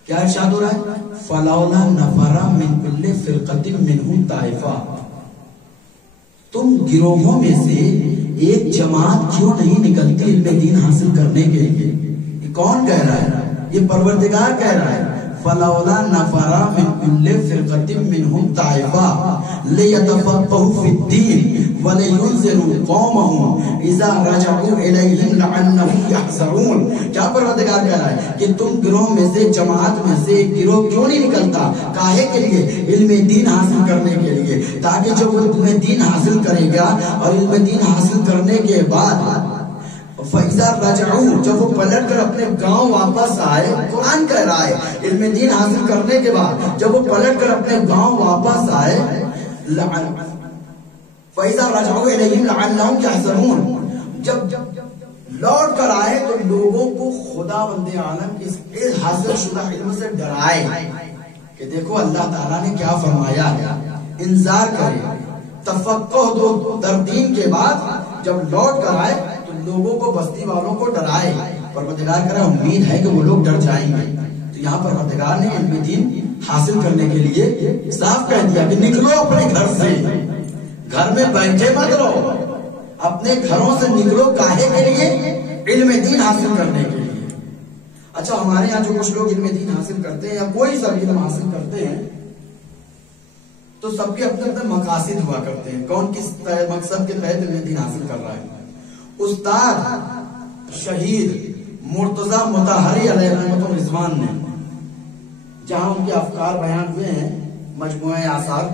کیا ارشاد ہو رہا ہے؟ فَلَوْلَا نَفَرَ مِن كُلِّ فِرْقَةٍ مِّنْهُمْ طَائِفَةٌ، تم گروہوں میں سے ایک جماعت کیوں نہیں نکلتی علم دین حاصل کرنے کے لیے؟ یہ کون کہہ رہا ہے؟ یہ پروردگار کہہ رہا ہے۔ فَلَوْلَا نَفَرَ مِن كُلِّ فِرْقَةٍ مِّنْهُمْ طَائِفَةٌ لِيَتَفَقَّهُوا فِي الدِّينِ وَلِيُنذِرُوا قَوْمَهُمْ إِذَا رَجَعُوا إِلَيْهِمْ لَعَلَّهُمْ يَحْذَرُونَ۔ کیا پروردگار کہہ رہا ہے کہ تم گروہ میں سے، جماعت میں سے ایک گروہ کیوں نہیں نکلتا؟ کاہے کے لیے؟ علم دین حاصل کرنے کے لیے، تاکہ جب وہ علم دین حاصل کرے گا اور علم دین حاصل کرنے کے بعد فَإِذَا رَجَعُوا، جب وہ پلٹ کر اپنے گاؤں واپس آئے، قرآن کہہ رہا ہے علم دین حاصل کرنے کے بعد جب وہ پلٹ کر اپنے گاؤں واپس آئے، فَإِذَا رَجَعُوا إِلَيْهِمْ لَعَلَّهُمْ يَحْذَرُونَ، جب لوٹ کر آئے تو لوگوں کو خدا بند عالم کی اس حاصل شدہ علم سے ڈرائے کہ دیکھو اللہ تعالیٰ نے کیا فرمایا ہے، انذار کرے، تفقہ دو تردین کے بعد جب لوٹ کر آئے تو لوگوں کو، بستی والوں کو ڈرائے۔ پروردگار کہہ رہا ہے امید ہے کہ وہ لوگ ڈر جائیں گے۔ تو یہاں پروردگار نے علم دین حاصل کرنے کے لیے صاف کہہ دیا کہ نکلو اپنے گھر سے، گھر میں بیٹھے مت رہو، اپنے گھروں سے نکلو۔ کاہے کے لیے؟ علم دین حاصل کرنے کے لیے۔ اچھا، ہمارے یہاں جو کچھ لوگ علم دین حاصل کرتے ہیں یا کوئی سا علم حاصل کرتے ہیں تو سب کے اپنے اپنے مقاصد ہوا کرتے ہیں، کون کس مقصد کے تحت علم دین حاصل کر رہا ہے۔ استاد شہید مرتضی مطہری علیہ رحمت و رضوان نے جہاں ان کے افکار بیان ہوئے ہیں مجموعہ آثار،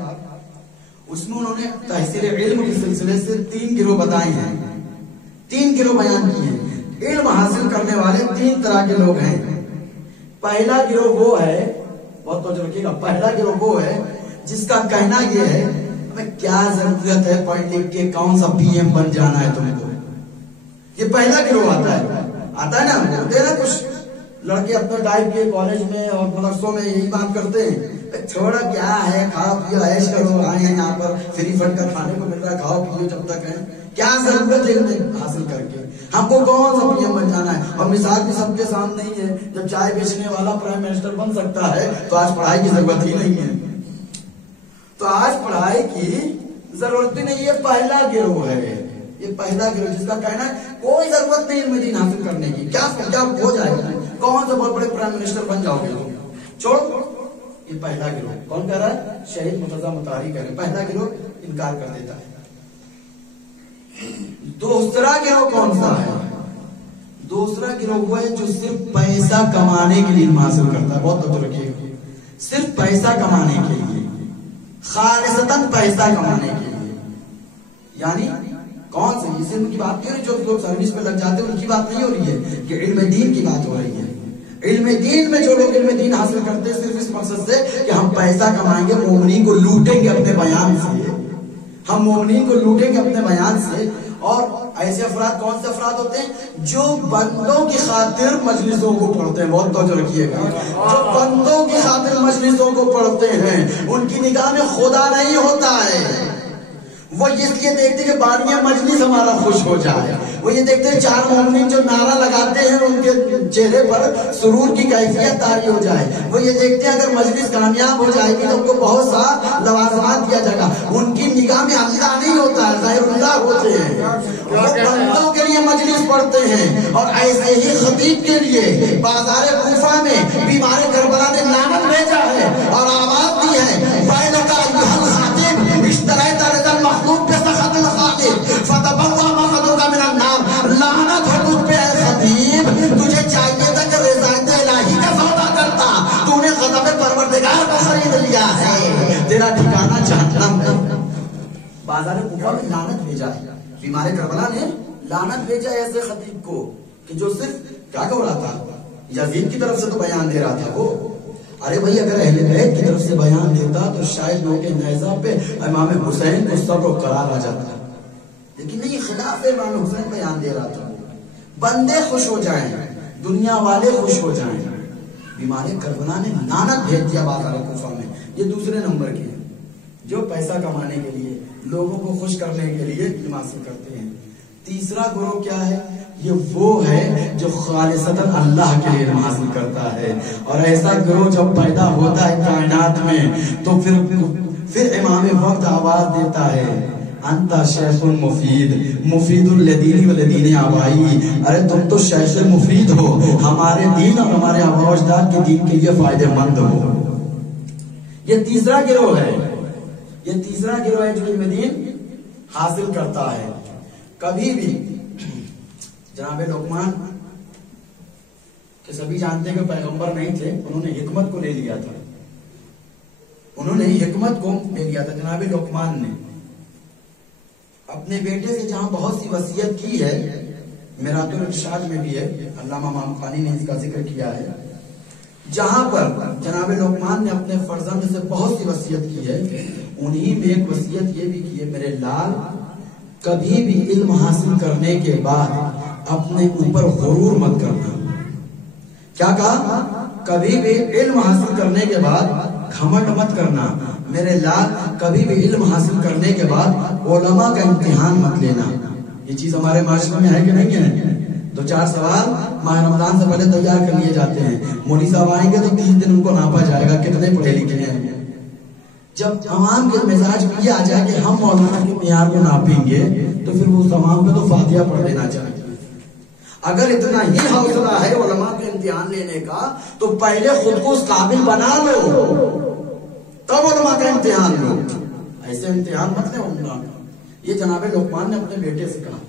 اس میں انہوں نے تحصیل علم کے سلسلے سے 3 گروہ بتائے ہیں، 3 گروہ بیان کیے ہیں۔ علم حاصل کرنے والے 3 طرح کے لوگ ہیں۔ پہلا گروہ وہ ہے، بہت توجہ رکھیے گا، پہلا گروہ وہ ہے جس کا کہنا یہ ہے ہمیں کیا ضرورت ہے پڑھ لکھ کے کون سا پی ایم بن جانا ہے تم کو۔ یہ پہلا گروہ آتا ہے نا، ہوتے نا کچھ لڑکے اپنے ٹائپ کے کالج میں اور مدرسوں میں یہی بات کرتے ہیں، چھوڑا کیا ہے، کھاؤ پیو عیش کرو، آئے ہیں یہاں پر فری فنڈ کا کھانے کو مل رہا ہے، کھاؤ پیو جب تک ہے، کیا ضرورت ہے علم حاصل کر کے، ہم کو کون سا پی ایم بن جانا ہے؟ اور مثال بھی سب کے سامنے ہی ہے، جب چائے بیچنے والا پرائم منسٹر بن سکتا ہے تو آج پڑھائی کی ضرورت ہی نہیں ہے، تو آج پڑھائی کی ضرورت ہی نہیں، یہ پہلا گروہ ہے، یہ پہلا گروہ جس کا کہنا ہے کوئی ضرورت نہیں علم دین حاصل کرنے کی، کیا ہو جائے گا، کون سے بہت بڑے پرائم منسٹر بن جاؤ گے، چھوڑو، یہ پہلا گروہ کون کہہ رہا ہے؟ شہید مرتضی مطہری کہہ رہے ہیں، پہلا گروہ انکار کر دیتا ہے۔ دوسرا گروہ کون سا ہے؟ دوسرا گروہ وہ ہے جو صرف پیسہ کمانے کے لیے علم حاصل کرتا ہے، بہت توجہ رکھیے گا، صرف پیسہ کمانے کے لیے، خالصتاً پیسہ کمانے کے لیے، یعنی کون سے؟ اس علم کی بات نہیں ہو رہی جو لوگ سروس پہ لگ جاتے ہیں ان کی بات نہیں ہو رہی ہے، کہ علم دین کی بات ہو رہی ہے۔ علم دین میں جو لوگ علم دین حاصل کرتے ہیں صرف اس مقصد سے کہ ہم پیسہ کمائیں گے، مومنین کو لوٹیں گے اپنے بیان سے، ہم مومنین کو لوٹیں گے اپنے بیان سے، اور ایسے افراد کون سے افراد ہوتے ہیں جو بندوں کی خاطر مجلسوں کو پڑھتے ہیں، بہت توجہ رکھیے گا، جو بندوں کی خاطر مجلسوں کو پڑھتے ہیں، ان کی نگاہ میں خدا نہیں ہوتا ہے، وہ اس لیے دیکھتے کہ بانیہ مجلس ہمارا خوش ہو جائے، وہ یہ دیکھتے ہیں چار مومنین جو نعرہ لگاتے ہیں ان کے چہرے پر سرور کی کیفیت طاری ہو جائے، وہ یہ دیکھتے ہیں اگر مجلس کامیاب ہو جائے گی تو ان کو بہت سا لوازمات دیا جائے گا، ان کی نگاہ میں اللہ نہیں ہوتا ہے، غیر اللہ ہوتے ہیں، وہ بندوں کے لیے مجلس پڑھتے ہیں۔ اور ایسے ہی خطیب کے لیے بازار کوفہ میں بیمار کربلا نے لعنت بھیجا ہے اور آواز دی ہے، فَإِنَّكَ أَيُّهَا الْخَطِيبُ اشْتَرَيْتَ رِضَا الْمَخْلُوقِ بِسَخَطِ الْخَالِقِ فَتَبَوَّأَ مَقْعَدَكَ مِنَ النَّارِ، لعنت ہو تجھ پہ اے خطیب، تجھے چاہیے تھا کہ رضایت الہی کا سودا کرتا، تو نے غضب پروردگار کو خرید لیا ہے، تیرا ٹھکانہ جہنم ہے۔ بازار کوفہ میں لعنت بھیجا ہے، بیمار کربلا نے لعنت بھیجا ہے ایسے خطیب کو کہ جو صرف کیا کہہ رہا تھا، یزید کی طرف سے تو بیان دے رہا تھا وہ، ارے بھائی اگر اہل بیت کی طرف سے بیان دیتا تو شاید لوگ کے نیزہ پہ امام حسین کو صبر و قرار آ جاتا، لیکن نہیں، خلاف امام حسین بیان دے رہا تھا، بندے خوش ہو جائیں، دنیا والے خوش ہو جائیں، بیمار کربلا نے لعنت بھیج دیا بازار کوفہ میں۔ یہ دوسرے نمبر کے جو پیسہ کمانے کے لیے، لوگوں کو خوش کرنے کے لیے علم حاصل کرتے ہیں۔ تیسرا گروہ کیا ہے؟ یہ وہ ہے جو خالصتاً اللہ کے لیے علم حاصل کرتا ہے، اور ایسا گروہ جب پیدا ہوتا ہے کائنات میں تو پھر امام وقت آواز دیتا ہے، انتا شیخ مفید مفید الدین والدین آبائی، ارے تم تو شیخ مفید ہو، ہمارے دین اور ہمارے آباء و اجداد کے دین کے لیے فائدہ مند ہو۔ یہ تیسرا گروہ ہے، یہ تیسرا گروہ ہے جو علم دین حاصل کرتا ہے۔ کبھی بھی جناب لقمان کہ سبھی جانتے ہیں کہ پیغمبر نہیں تھے، انہوں نے حکمت کو لے لیا تھا، انہوں نے حکمت کو لے لیا تھا۔ جناب لقمان نے اپنے بیٹے سے جہاں بہت سی وصیت کی ہے، میرات الارشاد میں بھی ہے، علامہ مامخانی نے اس کا ذکر کیا ہے، جہاں پر جناب لقمان نے اپنے فرزند سے بہت سی وصیت کی ہے، انہی میں ایک وصیت یہ بھی کی ہے، میرے لال کبھی بھی علم حاصل کرنے کے بعد اپنے اوپر غرور مت کرنا۔ کیا کہا؟ کبھی بھی علم حاصل کرنے کے بعد گھمنڈ مت کرنا، میرے لال کبھی بھی علم حاصل کرنے کے بعد علماء کا امتحان مت لینا۔ یہ چیز ہمارے معاشرے میں ہے کہ نہیں ہے؟ 2-4 سوال ماہ رمضان سے پہلے تیار کر لیے جاتے ہیں، مولوی صاحب آئیں گے تو 30 دن ان کو ناپا جائے گا کتنے پڑھے لکھے ہیں۔ جب عوام کے مزاج میں یہ آ جائے کہ ہم مولانا کے معیار کو ناپیں گے تو پھر وہ تمام پہ تو فاتحہ پڑھ دینا چاہیے۔ اگر اتنا ہی حوصلہ ہے علماء کے امتحان لینے کا تو پہلے خود کو اس قابل بنا لو، تب علماء کا امتحان لو، ایسے امتحان مت لے عمرہ کا۔ یہ جناب لقمان نے اپنے بیٹے سے کہا۔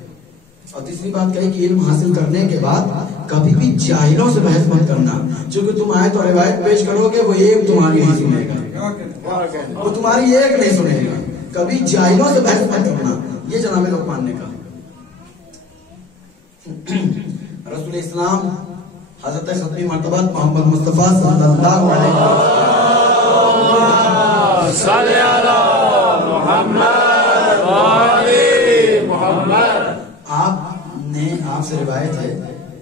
اور تیسری بات کہی کہ علم حاصل کرنے کے بعد کبھی بھی جاہلوں سے بحث مت کرنا، چونکہ تم آئے تو روایت پیش کرو گے وہ ایک تمہاری نہیں سنے گا، وہ تمہاری ایک نہیں سنے گا، کبھی جاہلوں سے بحث مت کرنا، یہ جناب لقمان نے کہا۔ رسول اسلام حضرت ختمی مرتبہ محمد مصطفیٰ صلی اللہ علیہ وسلم آپ سے روایت ہے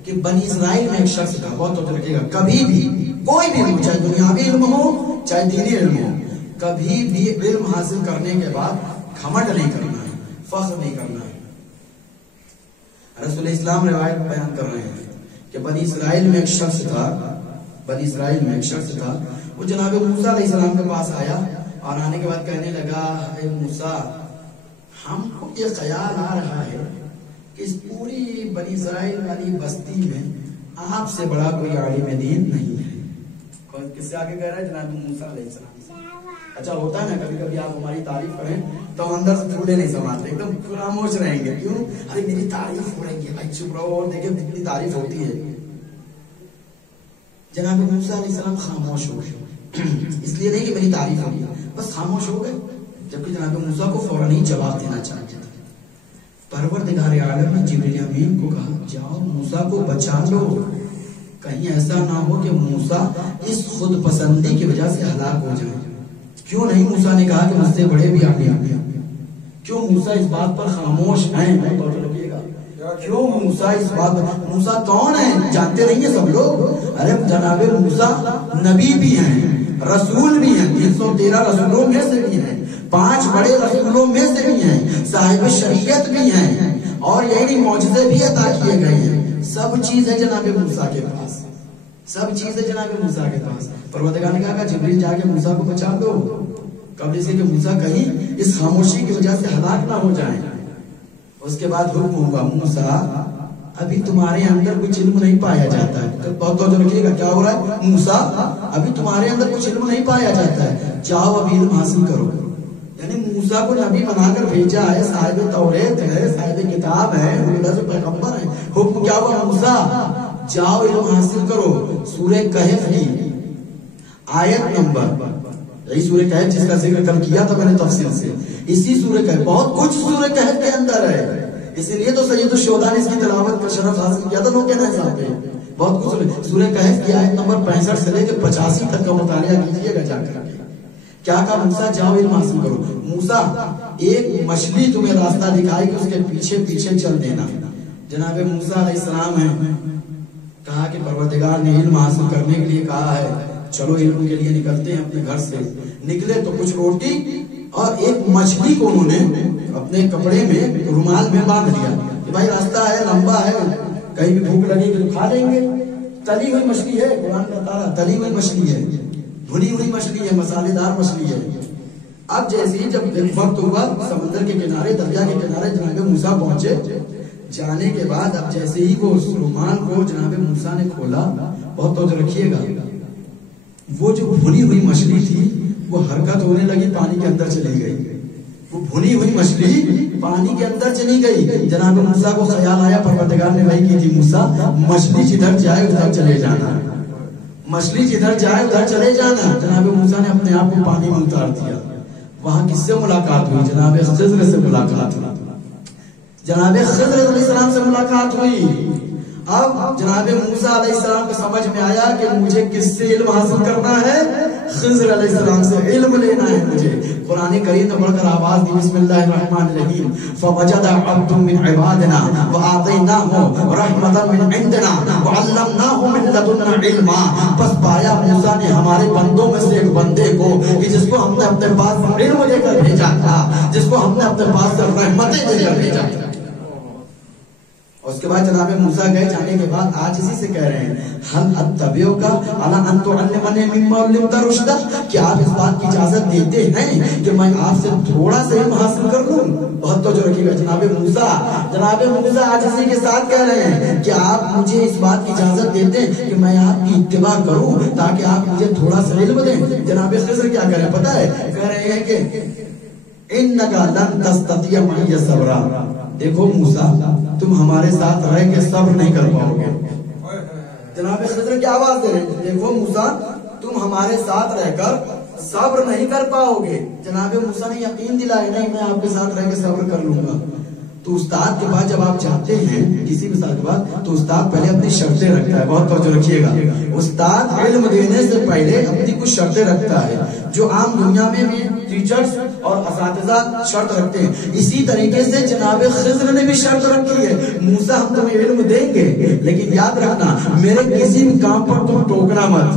کہ بنی اسرائیل میں ایک شخص تھا، بہت توجہ رکھیے گا، کبھی بھی کوئی بھی علم، چاہے دنیاوی علم ہو چاہے دینی علم ہو، کبھی بھی علم حاصل کرنے کے بعد گھمنڈ نہیں کرنا ہے، فخر نہیں کرنا ہے۔ رسول اسلام روایت بیان کر رہے ہیں کہ بنی اسرائیل میں ایک شخص تھا، بنی اسرائیل میں ایک شخص تھا، وہ جناب موسیٰ علیہ السلام کے پاس آیا اور آنے کے بعد کہنے لگا، اے موسیٰ، ہم کو یہ خیال آ رہا ہے کہ اس پوری بنی اسرائیل والی بستی میں آپ سے بڑا کوئی عالم دین نہیں ہے۔ کس سے آگے کہہ رہا ہے؟ جناب موسیٰ علیہ السلام۔ اچھا ہوتا ہے نا کبھی کبھی آپ ہماری تعریف کریں تو اندر سے پھولے نہیں سماتے، ایک دم خاموش رہیں گے، کیوں؟ ارے میری تعریف ہو رہی ہے، بھائی چپ رہو اور دیکھیں کتنی تعریف ہوتی ہے۔ جناب موسیٰ علیہ السلام خاموش ہو گئے، اس لیے نہیں کہ میری تعریف ہو گئی، بس خاموش ہو گئے، جبکہ جناب موسیٰ کو فوراً ہی جواب دینا چاہیے تھا۔ پروردگار عالم نے جبریل امین کو کہا، جاؤ موسیٰ کو بچا لو، کہیں ایسا نہ ہو کہ موسیٰ اس خود پسندی کی وجہ سے ہلاک ہو جائے۔ کیوں نہیں موسیٰ نے کہا کہ مجھ سے بڑے بھی آگے آگے، کیوں موسیٰ اس بات پر خاموش ہیں؟ کیوں موسیٰ اس بات پر؟ موسیٰ کون ہیں جانتے نہیں ہیں سب لوگ؟ ارے جناب موسیٰ نبی بھی ہیں، رسول بھی ہیں، 313 رسولوں میں سے بھی ہیں، 5 بڑے رسولوں میں سے بھی ہیں، صاحب شریعت بھی ہیں، اور یعنی معجزے بھی عطا کیے گئے ہیں، سب چیز ہے جناب موسیٰ کے پاس، سب چیز ہے جناب موسیٰ کے پاس۔ پروردگار نے کہا کہ جبریل جا کے موسیٰ کو بچا دو، قبل سے کہ موسیٰ کہیں اس خاموشی کی وجہ سے ہلاک نہ ہو جائیں۔ اس کے بعد حکم ہوگا، موسیٰ ابھی تمہارے اندر کچھ علم نہیں پایا جاتا ہے، بہت توجہ رکھیے گا، کیا ہو رہا ہے؟ موسیٰ ابھی تمہارے اندر کچھ علم نہیں پایا جاتا ہے، جاؤ ابھی علم حاصل کرو۔ یعنی موسیٰ کو نبی بنا کر بھیجا ہے، صاحب توریت ہے، صاحب کتاب ہے، اللہ سے پیغمبر ہے، حکم کیا ہوا؟ موسیٰ جاؤ علم حاصل کرو۔ سورہ کہف کی آیت نمبر، یہی سورہ کہف جس کا ذکر کل کیا تھا میں نے تفصیل سے، اسی سورہ کہف، بہت کچھ سورہ کہف کے اندر ہے، اسی لیے تو سید الشہداء نے اس کی تلاوت کا شرف حاصل کیا تھا، لوگ کہنا چاہتے ہیں بہت کچھ۔ سورہ کہف کی آیت نمبر 65 سے لے کے 85 تک کا مطالعہ کیجئے گا جا کر کے۔ کیا کہا؟ موسیٰ جاؤ علم حاصل کرو۔ موسیٰ ایک مچھلی تمہیں راستہ دکھائے کہ اس کے پیچھے پیچھے چل دینا۔ جناب موسیٰ علیہ السلام ہیں، کہا کہ پروردگار نے علم حاصل کرنے کے لیے کہا ہے، چلو علم کے لیے نکلتے ہیں اپنے گھر سے۔ نکلے تو کچھ روٹی اور ایک مچھلی کو انہوں نے اپنے کپڑے میں رومال میں باندھ لیا کہ بھائی راستہ ہے، لمبا ہے، کہیں بھی بھوک لگے گی تو کھا لیں گے۔ تلی ہوئی مچھلی ہے، قرآن بتا رہا تلی ہوئی مچھلی ہے، بھنی ہوئی مچھلی ہے، مسالے دار مچھلی ہے۔ اب جیسے ہی جب وقت ہوا سمندر کے کنارے، دریا کے کنارے جناب موسیٰ پہنچے، جانے کے بعد اب جیسے ہی وہ اس رومال کو جناب موسیٰ نے کھولا، بہت توجہ رکھیے گا، وہ جو بھنی ہوئی مچھلی تھی وہ حرکت ہونے لگی، پانی کے اندر چلی گئی۔ وہ بھنی ہوئی مچھلی پانی کے اندر چلی گئی۔ جناب موسیٰ کو خیال آیا، پروردگار نے وحی کی تھی، موسیٰ مچھلی جدھر جائے ادھر چلے جانا، مچھلی جدھر جائے ادھر چلے جانا۔ جناب موسیٰ نے اپنے آپ کو پانی میں اتار دیا۔ وہاں کس سے ملاقات ہوئی؟ جناب خضر سے ملاقات ہوئی، جناب خضر علیہ السلام سے ملاقات ہوئی۔ اب جناب موسیٰ علیہ السلام کو سمجھ میں آیا کہ مجھے کس سے علم حاصل کرنا ہے؟ خضر علیہ السلام سے علم لینا ہے مجھے۔ قرآن کریم نے بڑھ کر آواز دی، بسم اللہ الرحمن الرحیم، فوجد عبد من عبادنا وآتیناہ رحمتا من عندنا وعلمناہ من لدنا علما۔ پس پایا موسیٰ نے ہمارے بندوں میں سے ایک بندے کو کہ جس کو ہم نے اپنے پاس علم لے کر بھیجا تھا، جس کو ہم نے اپنے پاس سے رحمتیں دے کر بھیجا تھا۔ اس کے بعد جناب موسیٰ گئے، جانے کے بعد آج اسی سے کہہ رہے ہیں، حل اتبعک علی ان تعلمنی مما علمت رشدا، کیا آپ اس بات کی اجازت دیتے ہیں کہ میں آپ سے تھوڑا سا علم حاصل کر لوں؟ بہت توجہ رکھیے گا، جناب موسیٰ آج اسی کے ساتھ کہہ رہے ہیں کہ آپ مجھے اس بات کی اجازت دیتے ہیں کہ میں آپ کی اتباع کروں تاکہ آپ مجھے تھوڑا سا علم دیں۔ جناب خضر کیا کہہ رہے ہیں پتہ ہے؟ کہہ رہے ہیں کہ انک لن تستطیع معی صبرا، دیکھو موسیٰ تم ہمارے ساتھ رہ کے صبر نہیں کر پاؤ گے۔ جناب خضر کی آواز دے رہے ہیں، دیکھو موسیٰ تم ہمارے ساتھ رہ کر صبر نہیں کر پاؤ گے۔ جناب موسیٰ نے یقین دلایا، نہیں میں آپ کے ساتھ رہ کے صبر کر لوں گا۔ تو استاد کے پاس جب آپ جاتے ہیں کسی مثال کے بعد تو استاد پہلے اپنی شرطیں رکھتا ہے، بہت توجہ رکھیے گا، استاد علم دینے سے پہلے اپنی کچھ شرطیں رکھتا ہے جو عام دنیا میں بھی ٹیچرز اور اساتذہ شرط رکھتے ہیں، اسی طریقے سے جناب خضر نے بھی شرط رکھی ہے، موسیٰ ہم تمہیں علم دیں گے لیکن یاد رکھنا میرے کسی بھی کام پر تم ٹوکنا مت،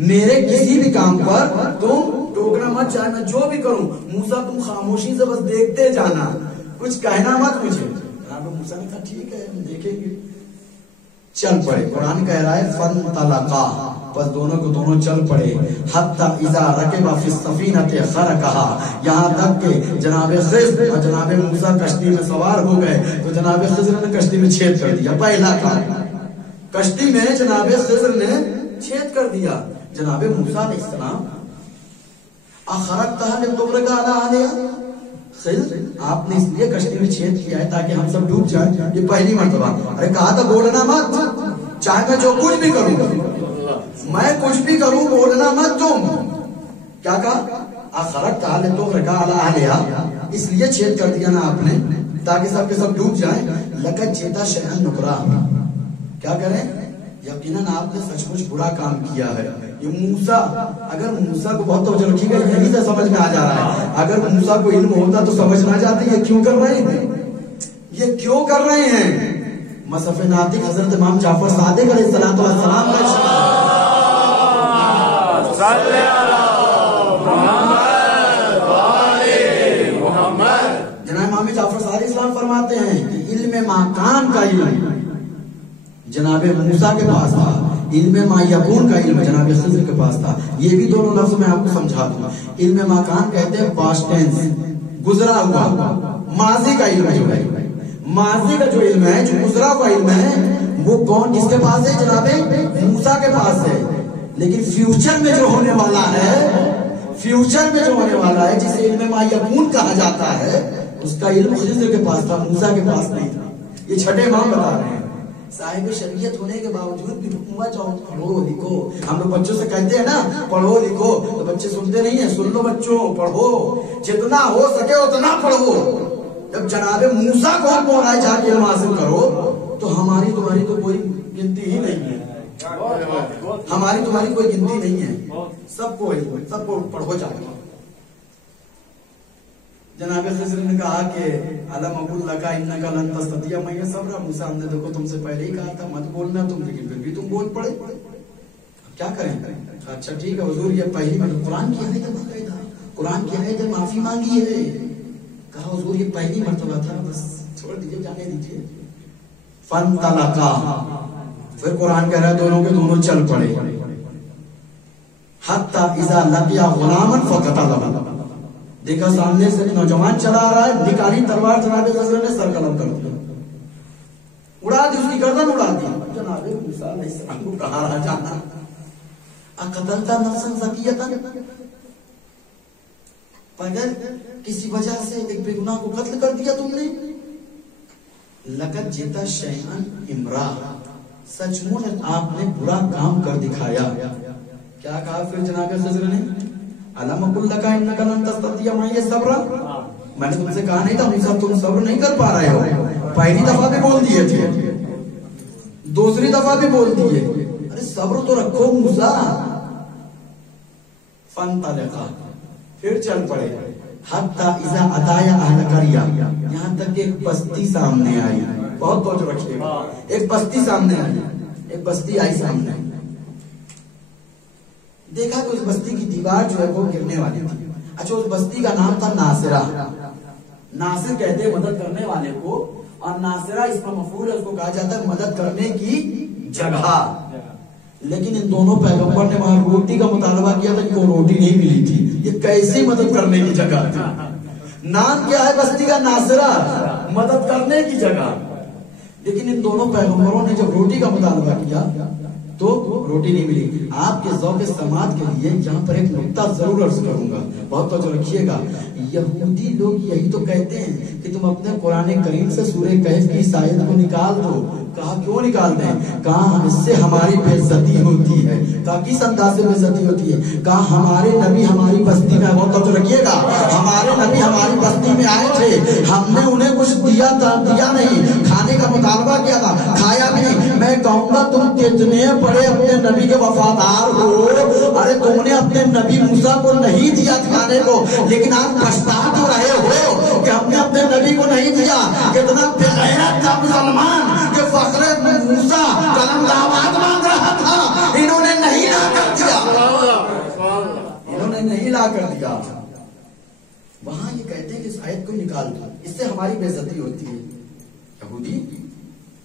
میرے کسی بھی کام پر تم ٹوکنا مت، چاہے میں جو بھی کروں موسیٰ تم خاموشی سے بس دیکھتے جانا، کچھ کہنا مت مجھے۔ جناب موسیٰ نے کہا ٹھیک ہے ہم دیکھیں گے، چل پڑے۔ قرآن کہہ رہا ہے فانطلقا، بس دونوں کو دونوں چل پڑے، حتی اذا رکبا فی السفینۃ خرقہا، یہاں تک کہ جناب خضر اور جناب موسیٰ کشتی میں سوار ہو گئے تو جناب خضر نے کشتی میں چھید کر دیا، پہلا کام کشتی میں جناب خضر نے چھید کر دیا۔ جناب موسیٰ علیہ السلام اخرقتہا لتغرق علی اہلہا، خضر آپ نے اس لیے کشتی میں چھید کیا ہے تاکہ ہم سب ڈوب جائیں، یہ پہلی مرتبہ۔ ارے کہا تھا بولنا مت، چاہے میں جو کچھ بھی کروں، میں کچھ بھی کروں بولنا مت تم۔ کیا کہا؟ اخرقتہا لتغرق علی اہلہا، اس لیے چھید کر دیا نا آپ نے تاکہ سب کے سب ڈوب جائیں۔ لقد جئت شیئا نکرا، کیا کریں؟ یقیناً آپ نے سچ مچ برا کام کیا ہے۔ یہ موسیٰ، اگر موسیٰ کو بہت توجہ رکھیے گا، یہی سے سمجھ میں آ جا رہا ہے، اگر موسیٰ کو علم ہوتا تو سمجھ نہ جاتے یہ کیوں کر رہے ہیں، یہ کیوں کر رہے ہیں۔ مصحف ناطق حضرت امام جعفر صادق علیہ السلام کا جناب امام جعفر صادق اسلام فرماتے ہیں کہ علم ماکان کا علم جناب موسیٰ کے پاس تھا، علم ما یکون کا علم جناب خضر کے پاس تھا۔ یہ بھی دونوں لفظ میں آپ کو سمجھا دوں۔ علم ماکان کہتے ہیں پاسٹ ٹینس، گزرا ہوا، ماضی کا علم جو ہے، ماضی کا جو علم ہے، جو گزرا ہوا علم ہے، وہ کون کس کے پاس ہے؟ جناب موسیٰ کے پاس ہے۔ لیکن فیوچر میں جو ہونے والا ہے، فیوچر میں جو ہونے والا ہے جسے علم ما یکون کہا جاتا ہے، اس کا علم خضر کے پاس تھا، موسیٰ کے پاس نہیں تھا۔ یہ چھٹے امام بتا رہے ہیں۔ صاحب شریعت ہونے کے باوجود بھی حکومت چاہو پڑھو لکھو، ہم لوگ بچوں سے کہتے ہیں نا پڑھو لکھو، تو بچے سنتے نہیں ہیں۔ سن لو بچوں، پڑھو، جتنا ہو سکے اتنا پڑھو۔ جب جناب موسیٰ کو ہم بولا ہے جا کے علم حاصل کرو، تو ہماری تمہاری تو کوئی گنتی ہی نہیں ہے، ہماری تمہاری کوئی گنتی نہیں ہے، سب کو پڑھو جا کے۔ جناب خضر نے کہا کہ علم اقول لک انک لن تستطیع معی صبرا، موسیٰ ہم نے دیکھو تم سے پہلے ہی کہا تھا مت بولنا تم، لیکن پھر بھی تم بول پڑے، کیا کریں؟ اچھا ٹھیک ہے حضور، یہ پہلی مرتبہ قرآن کی آیت باقاعدہ، قرآن کی آیت معافی مانگی ہے۔ کہا حضور یہ پہلی مرتبہ تھا، بس چھوڑ دیجیے، جانے دیجیے۔ فانطلقا، پھر قرآن کہہ رہا ہے دونوں کے دونوں چل پڑے۔ حتی اذا لقیا غلاما فقتلہ، دیکھا سامنے سے نوجوان چلا آ رہا ہے، نکالی تلوار، جناب خضر نے سر قلم کر دیا، اڑا دی، اس کی گردن اڑا دی۔ جناب موسیٰ علیہ السلام کو کہا رہا جانا، اقتلت نفسا زکیۃ، اگر کسی وجہ سے ایک بے گناہ کو قتل کر دیا تم نے۔ لقد جئت شیئا امرا، سچ مچ آپ نے برا کام کر دکھایا۔ کیا کہا پھر جناب خضر نے؟ علم اقول لک انک لن تستطیع معی صبرا، میں نے تم سے کہا نہیں تھا موسیٰ تم صبر نہیں کر پا رہے ہو، پہلی دفعہ بھی بول دیے تھے، دوسری دفعہ بھی بول دیے، ارے صبر تو رکھو موسیٰ۔ فانطلقا، پھر چل پڑے۔ حتی اذا اتایا اہل قریہ، یہاں تک کہ ایک بستی سامنے آئی، بہت توجہ رکھیے گا، ایک بستی سامنے آئی، ایک بستی آئی سامنے، دیکھا کہ اس بستی کی دیوار جو ہے وہ گرنے والی تھی۔ اچھا اس بستی کا نام تھا ناصرہ، ناصر کہتے ہیں مدد کرنے والے کو، اور ناصرہ اس کا مفعول ہے، اس کو کہا جاتا ہے مدد کرنے کی جگہ۔ لیکن ان دونوں پیغمبر نے وہاں روٹی کا مطالبہ کیا تھا کہ وہ روٹی نہیں ملی تھی، یہ کیسی مدد کرنے کی جگہ تھی؟ نام کیا ہے بستی کا؟ ناصرہ، مدد کرنے کی جگہ۔ لیکن ان دونوں پیغمبروں نے جب روٹی کا مطالبہ کیا تو روٹی نہیں ملی۔ آپ کے ذوق سماعت کے لیے یہاں پر ایک نکتہ ضرور عرض کروں گا، بہت توجہ رکھیے گا۔ یہودی لوگ یہی تو کہتے ہیں کہ تم اپنے قرآن کریم سے سورہ کہف کی اس آیت کو نکال دو۔ کہا کیوں نکال دیں؟ کہا اس سے ہماری بے عزتی ہوتی ہے۔ کہا کس انداز سے بے عزتی ہوتی ہے؟ کہا ہمارے نبی ہماری بستی میں، بہت توجہ رکھیے گا، ہمارے نبی ہماری بستی میں آئے تھے، ہم نے انہیں کچھ دیا تھا، دیا نہیں، کھانے کا مطالبہ کیا تھا، کھایا بھی نہیں، میں کہوں گا تم کتنے بڑے اپنے نبی کے وفادار ہو. ارے تم نے اپنے نبی موسیٰ کو نہیں دیا کھانے کو، لیکن آپ پچھتا تو رہے ہو کہ ہم نے اپنے نبی کو نہیں دیا. کتنا بے غیرت تھا مسلمان کہ فخر موسیٰ قلم دعوات مانگ رہا تھا، انہوں نے نہیں لا کر دیا، انہوں نے نہیں لا کر دیا. وہاں یہ کہتے ہیں کہ اس آیت کو نکال دو، اس سے ہماری بے عزتی ہوتی ہے. یہودی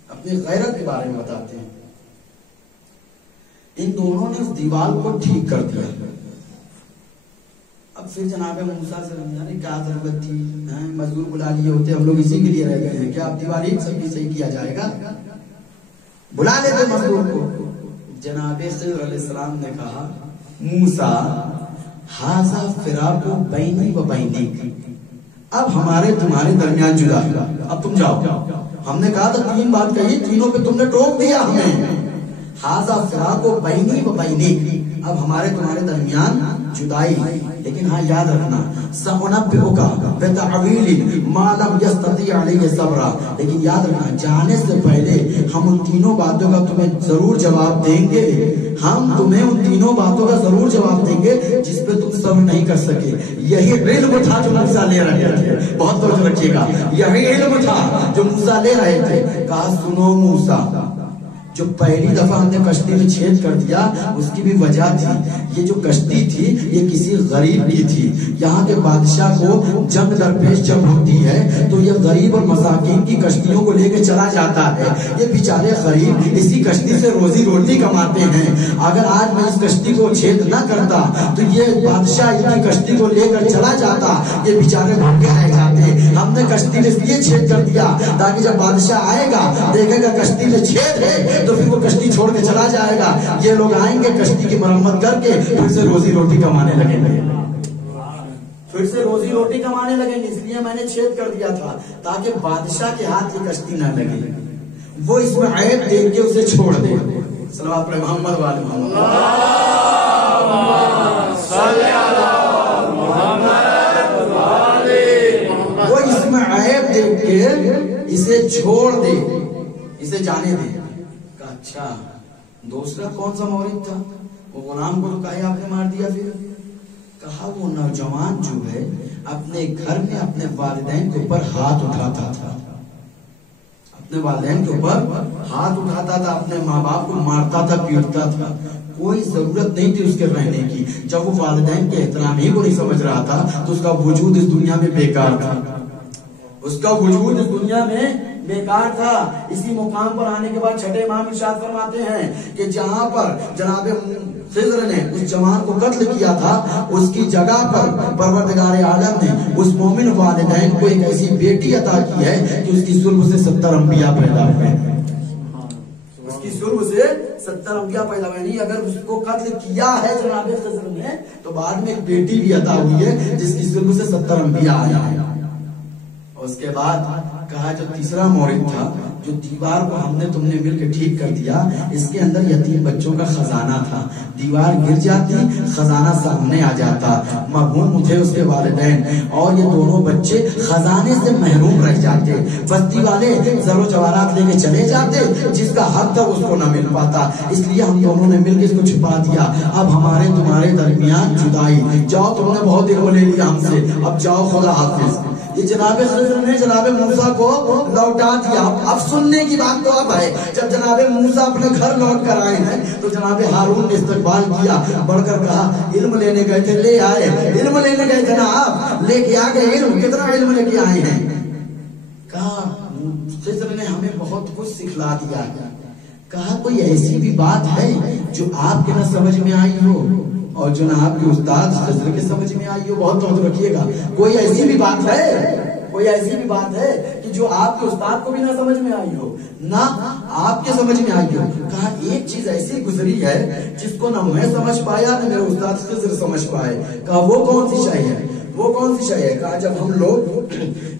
اپنی غیرت کے بارے میں بتاتے ہیں. ان دونوں نے اس دیوار کو ٹھیک کر دیا. اب پھر جناب موسیٰ سے یعنی کیا ضرورت تھی، مزدور بلا لیے ہوتے، ہم لوگ اسی کے لیے رہ گئے ہیں کیا اب دیوار ایک سب کی صحیح کیا جائے گا؟ بلا لیتے مزدور کو. جناب خضر علیہ السلام نے کہا موسیٰ ھذا فراق بینی و بینک، اب ہمارے تمہارے درمیان جدا ہے، اب تم جاؤ. ہم نے کہا تھا 3 بات کہی، تینوں پہ تم نے ٹوک دیا ہمیں. ھذا فراق بینی و بینک، اب ہمارے تمہارے درمیان جدائی. لیکن ہاں یاد رکھنا سأنبئک بتأویل ما لم یستطیع علیہ صبرا، لیکن یاد رکھنا جانے سے پہلے ہم ان تینوں باتوں کا تمہیں ضرور جواب دیں گے. ہم تمہیں ان تینوں باتوں کا ضرور جواب دیں گے جس پہ تم صبر نہیں کر سکے. یہی علم تھا جو موسیٰ لے رہے تھے، بہت توجہ رکھیے گا، یہی علم تھا جو موسیٰ لے رہے تھے. کہا سنو موسیٰ، جو پہلی دفعہ ہم نے کشتی میں چھید کر دیا اس کی بھی وجہ تھی. یہ جو کشتی تھی یہ کسی غریب کی تھی. یہاں کے بادشاہ کو جنگ درپیش جب ہوتی ہے تو یہ غریب اور مساکین کی کشتیوں کو لے کے چلا جاتا ہے. یہ بیچارے غریب اسی کشتی سے روزی روٹی کماتے ہیں. اگر آج میں اس کشتی کو چھید نہ کرتا تو یہ بادشاہ اپنی کشتی کو لے کر چلا جاتا، یہ بیچارے بھوکے رہ جاتے. ہم نے کشتی میں اس لیے چھید کر دیا تاکہ جب بادشاہ آئے گا دیکھے گا کشتی میں چھید ہے تو پھر وہ کشتی چھوڑ کے چلا جائے گا. یہ لوگ آئیں گے کشتی کی مرمت کر کے پھر سے روزی روٹی کمانے لگیں گے، پھر سے روزی روٹی کمانے لگیں گے. اس لیے میں نے چھید کر دیا تھا تاکہ بادشاہ کے ہاتھ یہ کشتی نہ لگے. وہ اس میں عیب دیکھ کے اسے چھوڑ دے. صلوات پر محمد والے محمد، وہ اس میں عیب دیکھ کے اسے چھوڑ دے، اسے جانے دے. اچھا دوسرا کون سا مورد تھا؟ وہ غلام کو کہا آپ نے مار دیا. پھر کہا وہ نوجوان جو ہے اپنے گھر میں اپنے والدین کے اوپر ہاتھ اٹھاتا تھا، اپنے والدین کے اوپر ہاتھ اٹھاتا تھا، اپنے ماں باپ کو مارتا تھا، پیٹتا تھا. کوئی ضرورت نہیں تھی اس کے رہنے کی. جب وہ والدین کے احترام ہی کو نہیں سمجھ رہا تھا تو اس کا وجود اس دنیا میں بیکار تھا، اس کا وجود اس دنیا میں بیکار تھا. اسی مقام پر آنے کے بعد چھٹے امام ارشاد فرماتے ہیں کہ جہاں پر جناب خضر نے اس جوان کو قتل کیا تھا اس کی جگہ پر پروردگار عالم نے اس مومن والدین کو ایک ایسی بیٹی عطا کی ہے کہ اس کی سلب سے 70 انبیاء پیدا ہوئے. اس کی سلب سے 70 انبیاء پیدا ہوئے. نہیں اگر اس کو قتل کیا ہے جناب خضر نے تو بعد میں ایک بیٹی بھی عطا ہوئی ہے جس کی سلب سے 70 انبیاء آیا ہے. اس کے بعد کہا جو تیسرا مورد تھا جو دیوار کو ہم نے تم نے مل کے ٹھیک کر دیا، اس کے اندر یتیم بچوں کا خزانہ تھا. دیوار گر جاتی خزانہ سامنے آ جاتا، محروم تھے اس کے والدین اور یہ دونوں بچے خزانے سے محروم رہ جاتے. بستی والے زر و جواہرات لے کے چلے جاتے، جس کا حق تھا اس کو نہ مل پاتا. اس لیے ہم دونوں نے مل کے اس کو چھپا دیا. اب ہمارے تمہارے درمیان جدائی. جاؤ تم نے بہت علم لے لیا ہم سے، اب جاؤ خدا حافظ. یہ جناب خضر نے جناب موسیٰ کو لوٹا دیا. اب سننے کی بات تو اب ہے جب جناب موسیٰ اپنے گھر لوٹ کر آئے ہیں تو جناب ہارون نے استقبال کیا، بڑھ کر کہا علم لینے گئے تھے لے آئے، علم لینے گئے تھے نا آپ لے کے آ گئے. علم کتنا علم لے کے آئے ہیں؟ کہا خضر نے ہمیں بہت کچھ سکھلا دیا. کہا کوئی ایسی بھی بات ہے جو آپ کے نہ سمجھ میں آئی ہو اور جو نہ آپ کے استاد خضر کے سمجھ میں آئی ہو؟ بہت توجہ رکھیے گا. کوئی ایسی بھی بات ہے، کوئی ایسی بھی بات ہے کہ جو آپ کے استاد کو بھی نہ سمجھ میں آئی ہو نہ آپ کے سمجھ میں آئی ہو؟ کہا ایک چیز ایسی گزری ہے جس کو نہ میں سمجھ پایا نہ میرے استاد خضر سمجھ پائے. کہا وہ کون سی شے ہے؟ وہ کون سی شے ہے؟ کہا جب ہم لوگ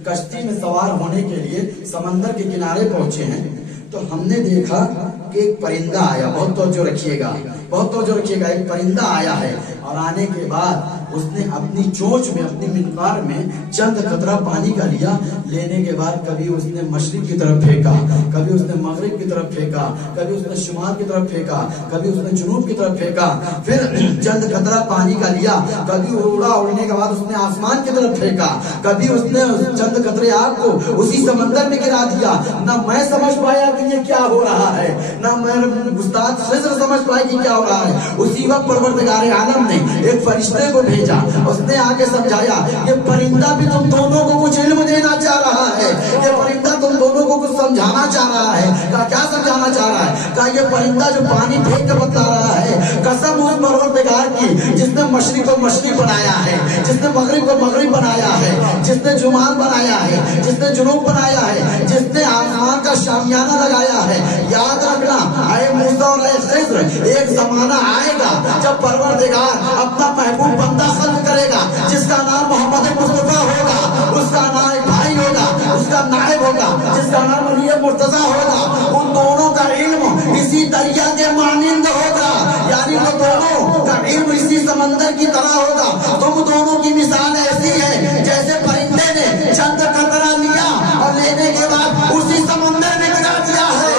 کشتی میں سوار ہونے کے لیے سمندر کے کنارے پہنچے ہیں تو ہم نے دیکھا کہ ایک پرندہ آیا. بہت توجہ رکھیے گا. بہت توجہ رکھیے گا، ایک پرندہ آیا ہے اور آنے کے بعد اس نے اپنی چونچ میں، اپنی منقار میں چند قطرہ پانی کا لیا، لینے کے بعد کبھی اس نے مشرق کی طرف پھینکا، کبھی اس نے مغرب کی طرف پھینکا، کبھی اس نے شمال کی طرف پھینکا، کبھی اس نے جنوب کی طرف پھینکا، پھر چند قطرہ پانی کا لیا، کبھی اڑا، اڑنے کے بعد اس نے آسمان کی طرف پھینکا، کبھی اس نے چند قطرے آگ کو اسی سمندر میں گرا دیا۔ نہ میں سمجھ پایا کہ یہ کیا ہو رہا ہے، نہ میں استاد خضر سمجھ پایا کہ کیا ہو رہا ہے۔ اسی وقت پروردگار عالم نے ایک فرشتے کو بھیجا، اس نے آ کے سمجھایا یہ پرندہ بھی تم دونوں کو کچھ علم دینا چاہ رہا ہے، یہ پرندہ تم دونوں کو کچھ سمجھانا چاہ رہا ہے۔ کہا کیا سمجھانا چاہ رہا ہے؟ کہا یہ پرندہ جو پانی پھینک کے بتا رہا ہے، قسم اس پروردگار کی جس نے مشرق کو مشرق بنایا ہے، جس نے مغرب کو مغرب بنایا ہے، جس نے شمال بنایا ہے، جس نے جنوب بنایا ہے، جس نے آسمان کا شامیانہ لگایا ہے۔ یاد رکھنا اے موسیٰ اور اے خضر، ایک زمانہ آئے گا جب پروردگار اپنا محبوب بندہ خلق کرے گا جس کا نام محمد مصطفیٰ ہوگا، اس کا نام بھائی ہوگا، اس کا نائب ہوگا، جس کا نام علی مرتضیٰ ہوگا۔ ان دونوں کا علم اسی دریا کے مانند ہوگا، یعنی وہ دونوں کا علم اسی سمندر کی طرح ہوگا۔ تم دونوں کی مثال ایسی ہے جیسے پرندے نے چند قطرہ لیا اور لینے کے بعد اسی سمندر میں گرا دیا ہے۔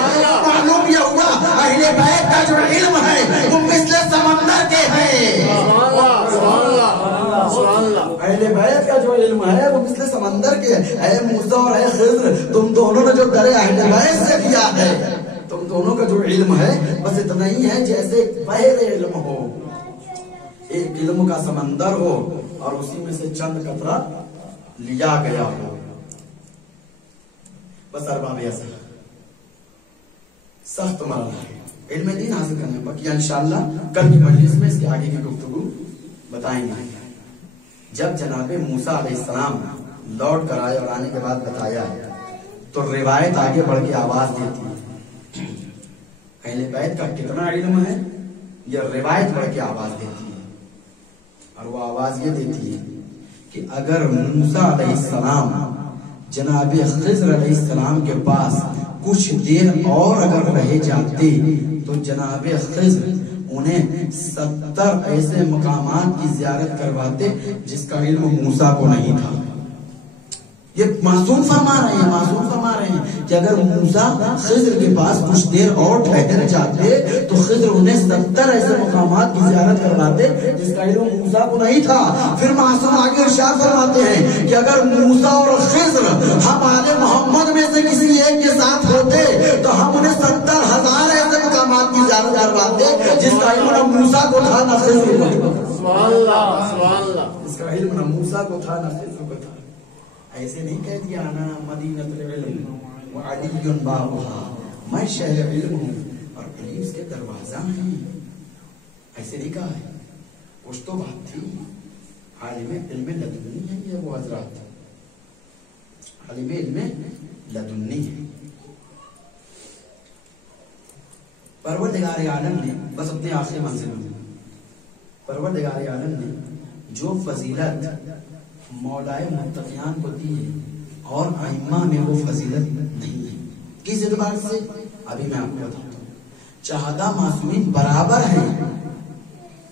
معلوم یہ ہوا اہل بیت کا جو علم ہے وہ مثل سمندر کے ہیں۔ اہل بیت کا جو علم ہے وہ مثل سمندر کے ہے۔ اے موسیٰ اور اے خضر، تم دونوں نے جو درے اہل بیت سے کیا ہے، تم دونوں کا جو علم ہے بس اتنا ہی ہے جیسے بحر علم ہو، ایک علم کا سمندر ہو اور اسی میں سے چند قطرہ لیا گیا ہو، بس ارباب ایسا سخت مرحلہ ہے علم دین حاصل کرنے۔ باقی انشاءاللہ کل کی مجلس میں اس کے آگے کی گفتگو بتائیں گے۔ جب جناب موسیٰ علیہ السلام لوٹ کر آئے اور آنے کے بعد بتایا تو روایت آگے بڑھ کے آواز دیتی ہے اہل بیت کا کتنا علم ہے، یہ روایت بڑھ کے آواز دیتی ہے، اور وہ آواز یہ دیتی ہے کہ اگر موسیٰ علیہ السلام جناب خضر علیہ السلام کے پاس کچھ دیر اور اگر رہ جاتے تو جناب خضر انہیں 70 ایسے مقامات کی زیارت کرواتے جس کا علم موسیٰ کو نہیں تھا۔ یہ معصوم فرما رہے ہیں، معصوم فرما رہے ہیں کہ اگر موسیٰ خضر کے پاس کچھ دیر اور ٹھہر جاتے تو خضر انہیں 70 ایسے مقامات کی زیارت کرواتے جس کا علم موسیٰ کو نہیں تھا۔ پھر معصوم آگے ارشاد فرماتے ہیں کہ اگر موسیٰ اور خضر ہم آل محمد میں سے کسی ایک کے ساتھ ہوتے تو ہم انہیں 70,000 ایسے مقامات کی زیارت کرواتے جس کا علم نہ موسیٰ کو تھا نہ خضر کو تھا۔ سبحان اللہ، سبحان اللہ، اس کا علم نہ موسیٰ کو تھا نہ خضر کو تھا۔ ایسے نہیں کہہ دیا انا مدینہ العلم وعلی بابھا، میں شہر علم ہوں اور علی اس کے دروازہ ہیں، ایسے نہیں کہا ہے۔ کچھ تو بات تھی، عالم علم لدنی ہے یہ وہ حضرات، عالم علم لدنی ہے۔ پروردگار عالم نے بس اپنے آخری منزل میں پروردگار عالم نے جو فضیلت مولائے متقیان کو دی ہے اور ائمہ میں وہ فضیلت نہیں ہے۔ کس اعتبار سے ابھی میں آپ کو بتاتا ہوں۔ چہادہ معصومین برابر ہیں،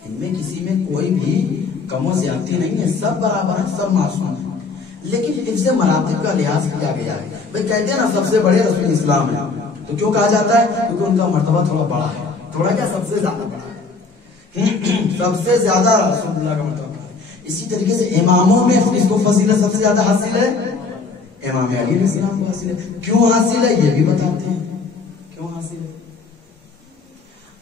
ان میں کسی میں کوئی بھی کم و زیادتی نہیں ہے، سب برابر ہیں، سب معصوم ہیں، لیکن حفظ مراتب کا لحاظ کیا گیا ہے۔ بھائی کہتے ہیں نا سب سے بڑے رسول اسلام ہے، تو کیوں کہا جاتا ہے؟ کیونکہ ان کا مرتبہ تھوڑا بڑا ہے، تھوڑا کیا سب سے زیادہ بڑا ہے، سب سے زیادہ رسول اللہ کا مرتبہ۔ اسی طریقے سے اماموں میں اس کو فضیلت سب سے زیادہ حاصل ہے، امام علی علیہ السلام کو حاصل ہے۔ کیوں حاصل ہے یہ بھی بتاتے ہیں کیوں حاصل ہے۔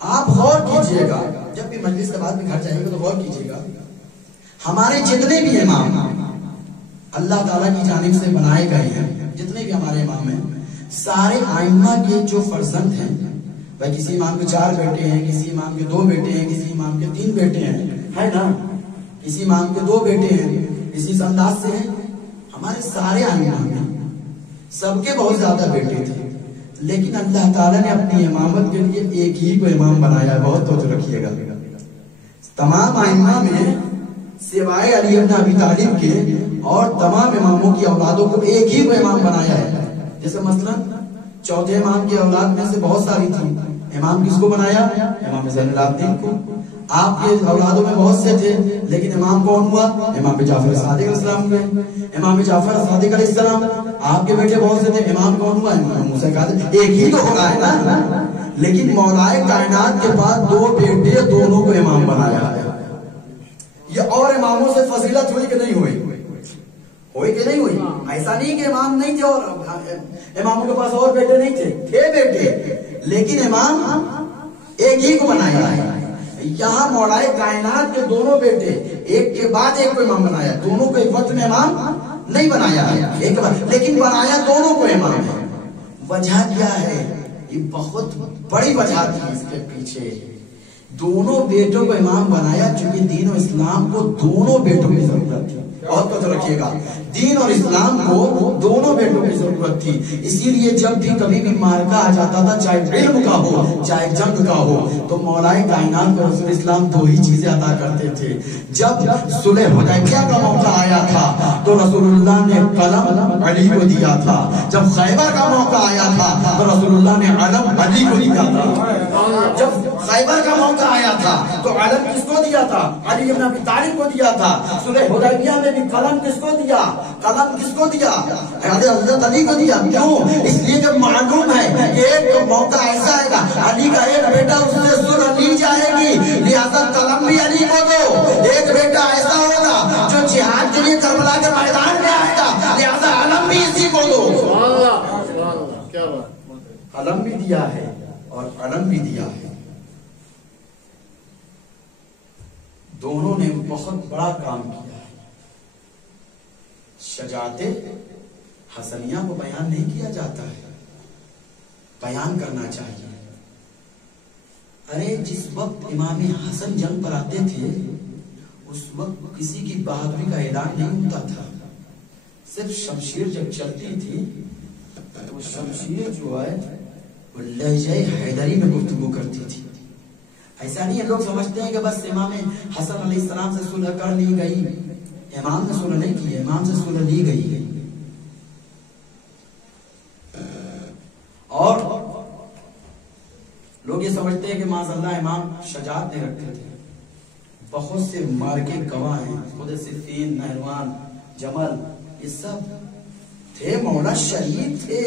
آپ غور کیجئے گا، جب بھی مجلس کے بعد میں گھر جائیے گا تو غور کیجئے گا، ہمارے جتنے بھی امام اللہ تعالیٰ کی جانب سے بنائے گئے ہیں، جتنے بھی ہمارے امام ہیں، سارے ائمہ کے جو فرزند ہیں، بھائی کسی امام کے 4 بیٹے ہیں، کسی امام کے 2 بیٹے ہیں، کسی امام کے 3 بیٹے ہیں، ہے نا، کسی امام کے 2 بیٹے ہیں، اسی انداز سے ہیں۔ ہمارے سارے ائمہ میں سب کے بہت زیادہ بیٹے تھے، لیکن اللہ تعالیٰ نے اپنی امامت کے لیے ایک ہی کو امام بنایا ہے۔ بہت توجہ رکھیے گا، تمام ائمہ میں سوائے علی بن ابی طالب کے اور تمام اماموں کی اولادوں کو ایک ہی کو امام بنایا ہے۔ جیسے مثلا چوتھے امام کی اولاد میں سے بہت ساری تھی، امام کس کو بنایا؟ امام زین العابدین کو. آپ کے اولادوں میں بہت سے تھے لیکن امام کون ہوا؟ امام جعفر صادق علیہ السلام ہوئے. امام جعفر صادق علیہ السلام. آپ کے بیٹے بہت سے تھے، امام کون ہوا؟ امام موسیٰ کاظم. ایک ہی تو ہوگا ہے نا، لیکن مولائے کائنات کے بعد دو بیٹے، دونوں کو امام بنایا ہے. یہ اور اماموں سے فضیلت ہوئی کہ نہیں ہوئی؟ ہوئی کہ نہیں ہوئی؟ ایسا نہیں کہ امام نہیں تھے اور اماموں کے پاس اور بیٹے نہیں تھے بیٹے، لیکن امام ایک ہی کو بنایا ہے. یہاں مولائے کائنات کے دونوں بیٹے ایک کے بعد ایک کو امام بنایا. دونوں کو ایک وقت میں امام نہیں بنایا ہے ایک بار، لیکن بنایا دونوں کو امام ہے. وجہ کیا ہے؟ یہ بہت بڑی وجہ تھی اس کے پیچھے. دونوں بیٹوں کو امام بنایا چونکہ دین و اسلام کو دونوں بیٹوں کی ضرورت تھی. اور تو رکھیے گا، دین اور اسلام کو دونوں بیٹوں کی ضرورت تھی. اسی لیے جب بھی کبھی بھی مارکا آ جاتا تھا، چاہے علم کا ہو چاہے جنگ کا ہو، تو مولائے کائنات کو رسول اسلام دو ہی چیزیں عطا کرتے تھے. جب صلح حدیبیہ کا موقع آیا تھا تو رسول اللہ نے قلم علی کو دیا تھا. جب خیبر کا موقع آیا تھا تو رسول اللہ نے علم علی کو دیا تھا. جب خیبر کا موقع آیا تھا تو علم کس کو دیا تھا؟ علی بن ابی طالب کو دیا تھا. صلح حدیبیہ میں بھی قلم کس کو دیا؟ قلم کس کو دیا؟ حضرت علی کو دیا. کیوں؟ اس لیے کہ معلوم ہے کہ ایک موقع ایسا آئے گا علی کا ایک بیٹا اس سے صلح لی جائے گی، لہذا قلم بھی علی کو دو. ایک بیٹا ایسا ہوگا جو جہاد کے لیے کربلا کے میدان میں آئے گا، لہذا علم بھی اسی کو دو. قلم بھی دیا ہے اور علم بھی دیا ہے. دونوں نے بہت بڑا کام کیا ہے. شجاعت حسنیہ کو بیان نہیں کیا جاتا ہے، بیان کرنا چاہیے. ارے جس وقت امام حسن جنگ پر آتے تھے اس وقت کسی کی بہادری کا اعلان نہیں ہوتا تھا. صرف شمشیر جب چلتی تھی تو شمشیر جو ہے وہ لہجہ حیدری میں گفتگو کرتی تھی. ایسا نہیں ہے، لوگ سمجھتے ہیں کہ بس امام حسن علیہ السلام سے صلح کر لی گئی. امام نے صلح نہیں کی، امام سے صلح لی گئی. اور لوگ یہ سمجھتے ہیں کہ معاذ اللہ امام شجاعت نہیں رکھتے تھے. بہت سے مارکے گواہ ہیں، خود صفین، نہروان، جمل، یہ سب تھے، مولا شہید تھے.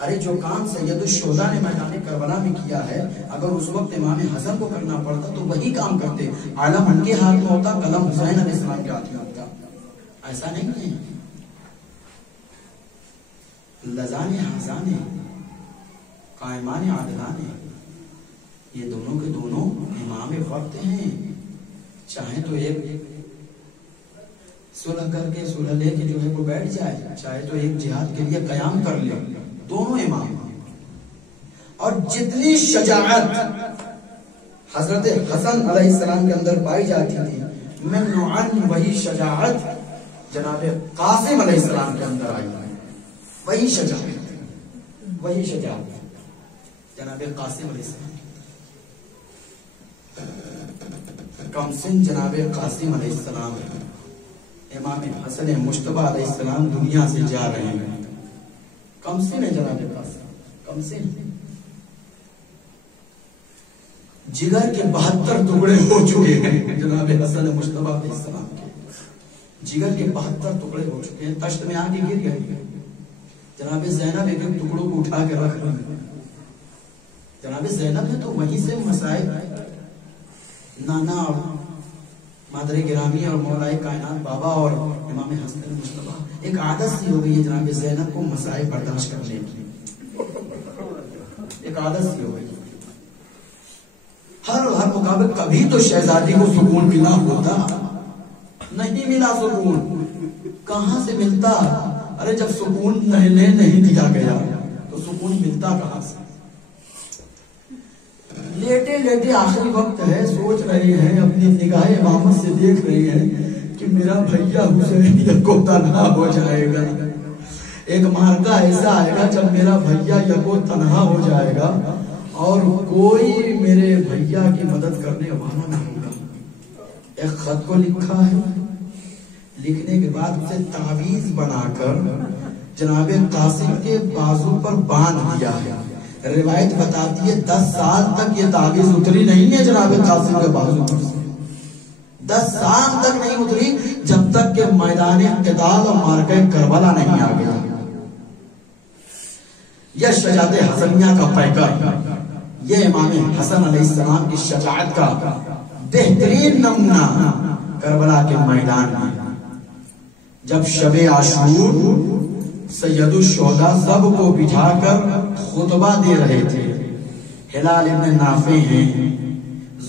ارے جو کام سید الشہداء نے میدان کربلا میں کیا ہے، اگر اس وقت امام حسن کو کرنا پڑتا تو وہی کام کرتے. علم ان کے ہاتھ میں ہوتا، قلم حسین علیہ السلام کے ہاتھ میں ہوتا. ایسا نہیں ہے. لذان حسان قائمان عادلان، یہ دونوں کے دونوں امام وقت ہیں. چاہے تو ایک صلح کر کے صلح لے کے جو ہے وہ بیٹھ جائے، چاہے تو ایک جہاد کے لیے قیام کر لے. دونوں امام. اور جتنی شجاعت حضرت حسن علیہ السلام کے اندر پائی جاتی تھی، من نوعاً وہی شجاعت جناب قاسم علیہ السلام کے اندر آئی. وہی شجاعت جناب قاسم علیہ السلام. کم سن جناب قاسم علیہ السلام. امام حسن مجتبی علیہ السلام دنیا سے جا رہے ہیں. کم سن ہے جناب قاسم، کم سن. جگر کے 72 ٹکڑے ہو چکے ہیں جناب حسن مجتبی علیہ السلام کے. جگر کے 72 ٹکڑے ہو چکے ہیں، تشت میں آ کے گر گئے. جناب زینب ایک ایک ٹکڑوں کو اٹھا کے رکھ رہے ہیں. جناب زینب نے تو وہیں سے مسائل نانا اور مادر گرامی اور مولائے کائنات بابا اور امام حسن مجتبی، ایک عادت سی ہو گئی ہے جناب زینب کو مسائل برداشت کرنے کی. ایک عادت سی ہو گئی. ہر مقابل کبھی تو شہزادی کو سکون ملا ہوتا، نہیں ملا سکون. کہاں سے ملتا؟ ارے جب سکون نہیں دیا گیا تو سکون ملتا کہاں سے؟ لیٹے لیٹے آخری وقت ہے، سوچ رہے ہیں، اپنی نگاہ امامت سے دیکھ رہے ہیں کہ میرا بھیا حسین کو تنہا ہو جائے گا. ایک مارکا ایسا آئے گا جب میرا بھیا یکو تنہا ہو جائے گا اور کوئی میرے بھیا کی مدد کرنے والا نہیں ہوگا. ایک خط کو لکھا ہے، لکھنے کے بعد اسے تعویذ بنا کر جناب قاسم کے بازو پر باندھ دیا ہے. روایت بتاتی ہے 10 سال تک یہ تعویذ اتری نہیں ہے جناب قاسم کے بازو پر سے، 10 سال تک نہیں اتری، جب تک کہ میدان قتال اور معرکہ کربلا نہیں آ گیا۔ یہ شجاعت حسنیہ کا پیکر، یہ امام حسن علیہ السلام کی شجاعت کا بہترین نمونہ کربلا کے میدان میں جب شب عاشور سید الشہداء سب کو بٹھا کر خطبہ دے رہے تھے، ہلال ابن نافع ہیں،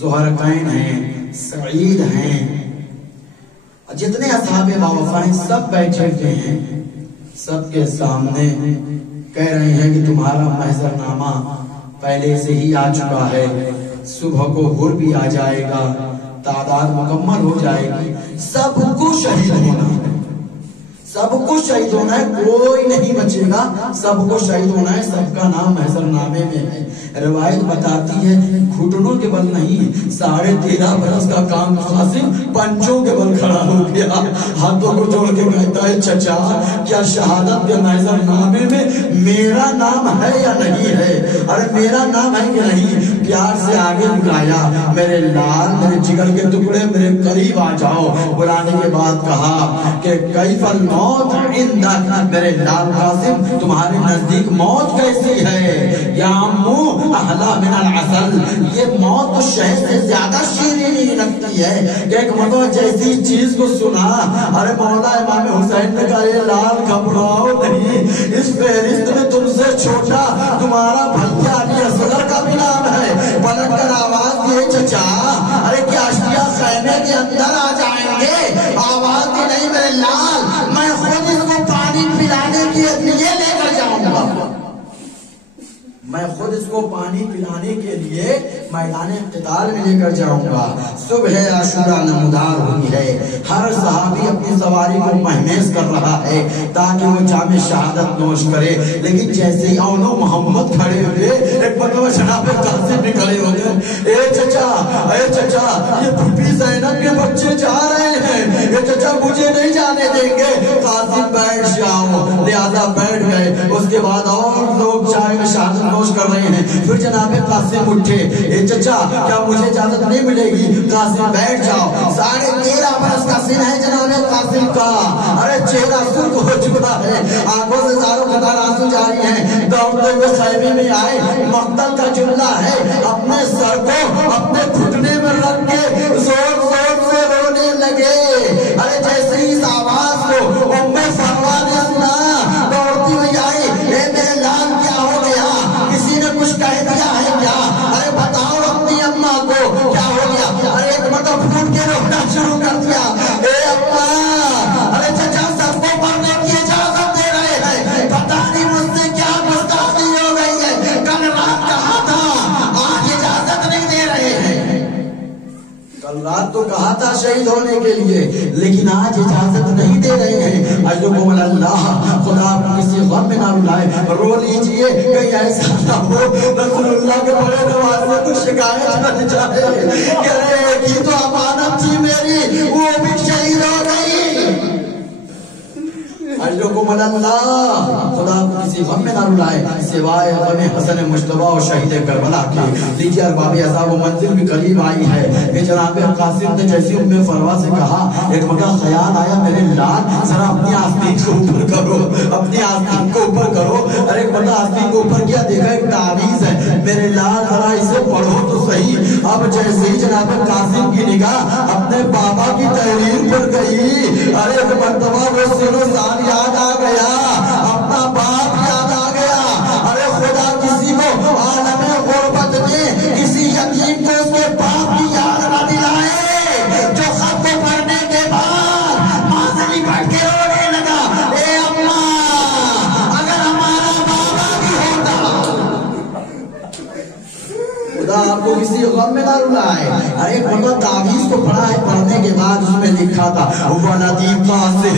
زہرقین ہیں، سعید ہیں، جتنے اصحاب باوفا ہیں سب بیٹھے ہوئے ہیں، سب کے سامنے کہہ رہے ہیں کہ تمہارا محضر نامہ پہلے سے ہی آ چکا ہے، صبح کو حر بھی آ جائے گا، تعداد مکمل ہو جائے گی، سب کو شہید ہونا ہے، سب کو شہید ہونا ہے، کوئی نہیں بچے گا، سب کو شہید ہونا ہے، سب کا نام محضر نامے میں ہے۔ روایت بتاتی ہے گھٹنوں کے بل نہیں، 13.5 برس کا کام قاسم پنجوں کے بل کھڑا ہو گیا، ہاتھوں کو جوڑ کے کہتا ہے چچا کیا شہادت کے محضر نامے میں میرا نام ہے یا نہیں ہے؟ ارے میرا نام ہے کہ نہیں؟ پیار سے آگے بلایا، میرے لال، میرے جگر کے ٹکڑے، میرے قریب آ جاؤ۔ بلانے کے بعد کہا کہ کیف الموت عندک، میرے لال قاسم تمہارے نزدیک موت کیسی ہے؟ یا امو احلا من العسل، یہ موت تو شہد سے زیادہ شیریں لگتی ہے۔ کہ ایک مرتبہ جیسی چیز کو سنا، ارے مولا امام حسین نے کہا یہ لال گھبراؤ نہیں، اس فہرست میں تم سے چھوٹا تمہارا بھیا علی اصغر کا بھی نام ہے۔ پلٹ کر آواز دیے چچا ارے کیا اشیاء خیمے کے اندر آ جائیں گے؟ آواز دی نہیں میرے لال، میں خود اس کو پانی پلانے کے لیے لے کر جاؤں گا، میں خود اس کو پانی پلانے کے لیے میدان قتال میں لے کر جاؤں گا۔ صبح عاشوراء نمودار ہوئی ہے، ہر صحابی اپنی سواری کو مہمیز کر رہا ہے تاکہ وہ جام شہادت نوش کرے، لیکن جیسے ہی اون و محمد کھڑے ہوئے، ایک مرتبہ جناب قاسم بھی کھڑے ہو گئے، اے چچا یہ بھٹی زینب کے بچے جا رہے ہیں، اے چچا مجھے نہیں جانے دیں گے۔ قاسم بیٹھ جاؤ، لہذا بیٹھ گئے۔ اس کے بعد اور لوگ چائے میں شہادت نوش کر رہے ہیں، پھر جناب قاسم اٹھے، اے چچا کیا مجھے اجازت نہیں ملے گی؟ قاسم بیٹھ جاؤ۔ 13.5 برس کا سن ہے جناب قاسم کا، ارے چہرہ سرخ ہو چکا ہے، آنکھوں سے زاروں قطار آنسو جاری ہیں، دوڑتے ہوئے خیمے میں آئے، مقتل کا جملہ ہے، اپنے سر کو اپنے گھٹنے میں رکھ کے زور زور سے رونے لگے۔ ارے جیسے ہی اس آواز کو ام فروا نے سنا، دوڑتی ہوئی آئی، اے میرے لال کیا ہو گیا؟ کسی نے کچھ کہہ دیا ہے کیا؟ ارے بتاؤ اپنی اماں کو کیا ہو گیا؟ ارے ایک مطلب پھوٹ کے رونا شروع کر دیا، اے اماں، ارے چچا سب کو پڑھنے کی اجازت دے رہے ہیں، پتہ نہیں مجھ سے کیا گستاخی ہو گئی ہے، کل رات کہا تھا آج اجازت نہیں دے رہے ہیں، کل رات تو کہا تھا شہید ہونے کے لیے لیکن آج اجازت نہیں دے رہے ہیں۔ اجلکم اللہ، خدا آپ کسی غم میں نہ رلائے، رو لیجئے کہیں ایسا نہ ہو رسول اللہ کے بڑے نوازے کو شکایت نہ جائے کہ ارے کی تو امانت تھی میری، وہ بھی شہید ہو گئی۔ اجلکم اللہ، خدا کسی غم میں نہ رلائے سوائے غم حسن مجتبی اور شہید کربلا کے۔ لیجیے ارباب عذاب و منزل بھی قریب آئی ہے کہ جناب قاسم نے جیسی ام فروا سے کہا، ایک مرتبہ خیال آیا میرے لال ذرا اپنی آستین کو اوپر کرو، اپنی آستین کو اوپر کرو۔ ارے ایک مرتبہ آستین کو اوپر کیا، دیکھا ایک تعویذ ہے، میرے لال ذرا اسے پڑھو تو صحیح۔ اب جیسے ہی جناب قاسم کی نگاہ اپنے بابا کی تحریر پر گئی، ارے ایک مرتبہ وہ سنو سان یاد آ گیا، اپنا باپ یاد آ گیا۔ ارے خدا کسی کو عالم غربت میں کسی یتیم کو اس کے باپ کی یاد نہ دلائے جو خط کو پڑھنے کے بعد مانزلی بیٹھ کے رونے لگا، اے اماں اگر ہمارا بابا بھی ہوتا۔ خدا آپ کو کسی غم میں نہ رلائے۔ ارے ایک مرتبہ تعویذ کو پڑھا ہے، پڑھنے کے بعد اس میں لکھا تھا ولدی قاسم،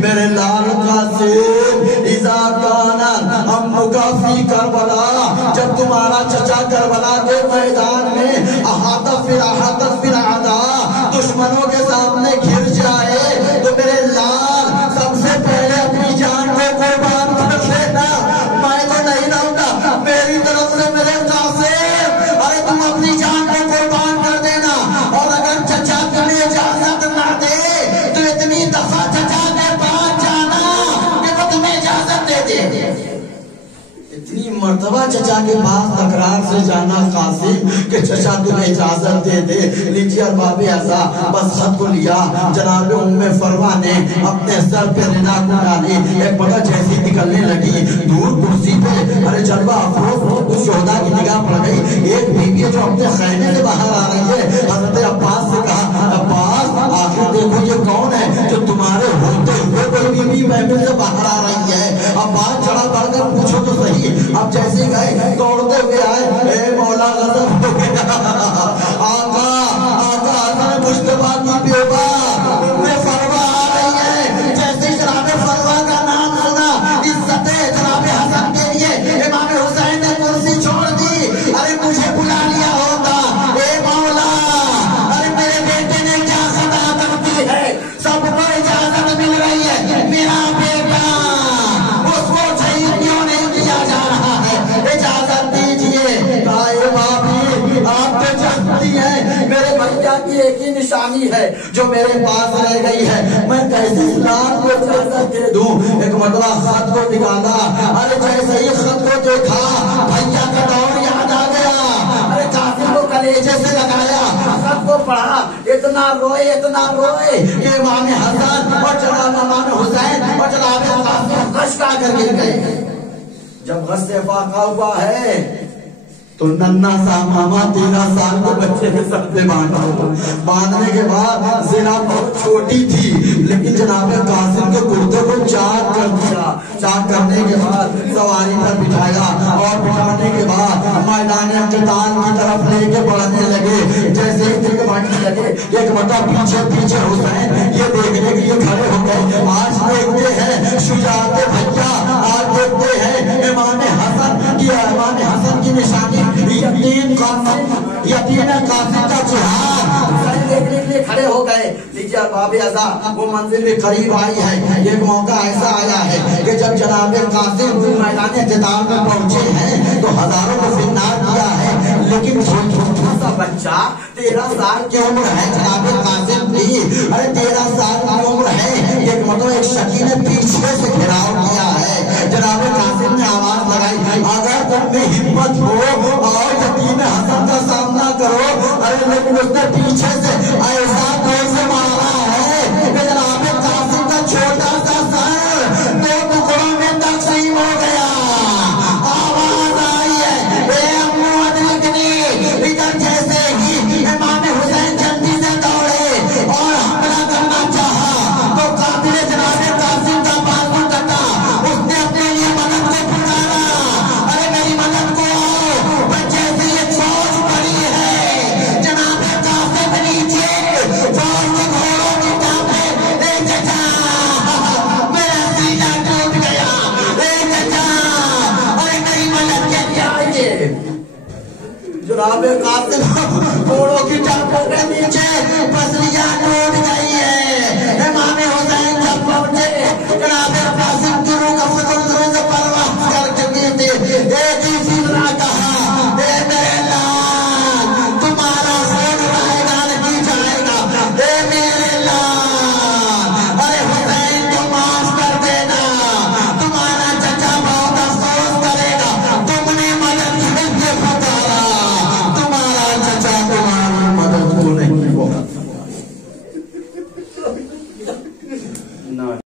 میرے لال قاسم، اذا کان امک فی کربلا، جب تمہارا چچا کربلا کے میدان میں احاطہ فی الاعداء، دشمنوں کے سامنے گھر جائے تو میرے لال سب سے پہلے اپنی جان کو قربان کر لینا، میں تو نہیں رہوں گا، میری طرف مرتبہ چچا کے پاس تکرار سے جانا قاسم کہ چچا تمہیں اجازت دے دے. لیجیے ارباب اعضاء بس خط کو لیا. جناب ام فروا نے اپنے سر پہ رنا کو ڈالی. ایک بڑا جیسی نکلنے لگی دور کرسی پہ. ارے جلوہ افروز اس شہداء کی نگاہ پڑ گئی. ایک بیوی جو اپنے خیمے سے باہر آ رہی ہے. حضرت عباس سے کہا عباس آخر دیکھو یہ کون ہے جو تمہارے ہوتے ہوئے کوئی بیوی محفل سے باہر آ رہی ہے. عباس چڑھا پڑھ کر پوچھو تو صحیح. اب جیسے گئے دوڑتے ہوئے آئے. اے مولا غضب ہو گیا. آقا آقا حضرت مصطفیٰ کی بیوہ ام فروا آ رہی ہے. جیسے جناب فروا کا نام سنا عزت جناب حسن کے لیے امام حسین نے کرسی چھوڑ دی. ارے مجھے بلا لیا ہوتا. اے مولا ارے میرے بیٹے نے کیا خطا کر دی ہے. سب کو اجازت مل رہی ہے. میرا بیٹا اس کو شہید کیوں نہیں کیا جا رہا ہے. اجازت دیجیے. اے باپی آپ تو جانتی ہیں میرے بھیا کی ایک ہی نشانی ہے جو میرے پاس رہ گئی ہے. میں کیسے اسلام کو اجازت دے دوں. ایک مرتبہ خط کو نکالا. ارے جیسے ہی خط کو دیکھا بھیا کا دور یاد آ گیا. ارے قاسم کو کلیجے سے لگایا. خط کو پڑھا. اتنا روئے کہ امام حسن اور جناب امام حسین اور جناب قاسم غش آ کر گر گئے. جب غش سے فاقہ ہوا ہے تو ننا سا ماما 13 سال کے بچے کے سب سے باندھنے کے بعد زنا بہت چھوٹی تھی لیکن جناب قاسم کے کرتے کو چاک کر دیا. چاک کرنے کے بعد سواری پر بٹھایا اور بٹھانے کے بعد میدان قتال کی طرف لے کے بڑھنے لگے. جیسے ہی دل بڑھنے لگے ایک مرتبہ پیچھے حسین یہ دیکھنے کے لیے کھڑے ہو گئے. آج دیکھتے ہیں شجاعت بھیا. آج دیکھتے ہیں امام حسن کی نشانی یتیم قاسم کا جہاد دیکھنے کے لیے کھڑے ہو گئے. لیجیے ارباب اعضاء وہ منزل بھی قریب آئی ہے. ایک موقع ایسا آیا ہے کہ جب جناب قاسم میدان قتال میں پہنچے ہیں تو ہزاروں کو فنار کیا ہے لیکن چھوٹا سا بچہ 13 سال کی عمر ہے جناب قاسم کی. ارے 13 سال کی عمر ہے. ایک مطلب ایک شکی نے پیچھے سے گھیراؤ کیا ہے. جناب قاسم نے آواز لگائی اگر تم میں ہمت ہو اور یتیم حسن کا سامنا کرو. ارے لیکن اس نے پیچھے سے ایسا دور سے مارا ہے کہ جناب قاسم کا چھوٹا سا سر 2 ٹکڑوں میں تقسیم ہو گیا. آواز آئی ہے اے امو ادرکنی. ادھر جیسے ہی امام حسین جلدی سے دوڑے اور حملہ کرنا چاہا تو قاتل جناب قاسم کا بازو کٹا. اس نے اپنے لیے مدد کو پکارا. ارے میری مدد کو آؤ. بچے سے یہ فوج پڑی ہے جناب قاسم نیچے فوج کے گھوڑوں کی ٹانپے. اے چچا میرا سینہ ٹوٹ گیا. اے چچا ارے میری مدد کے لیے آئیے. جناب قاسم گھوڑوں کی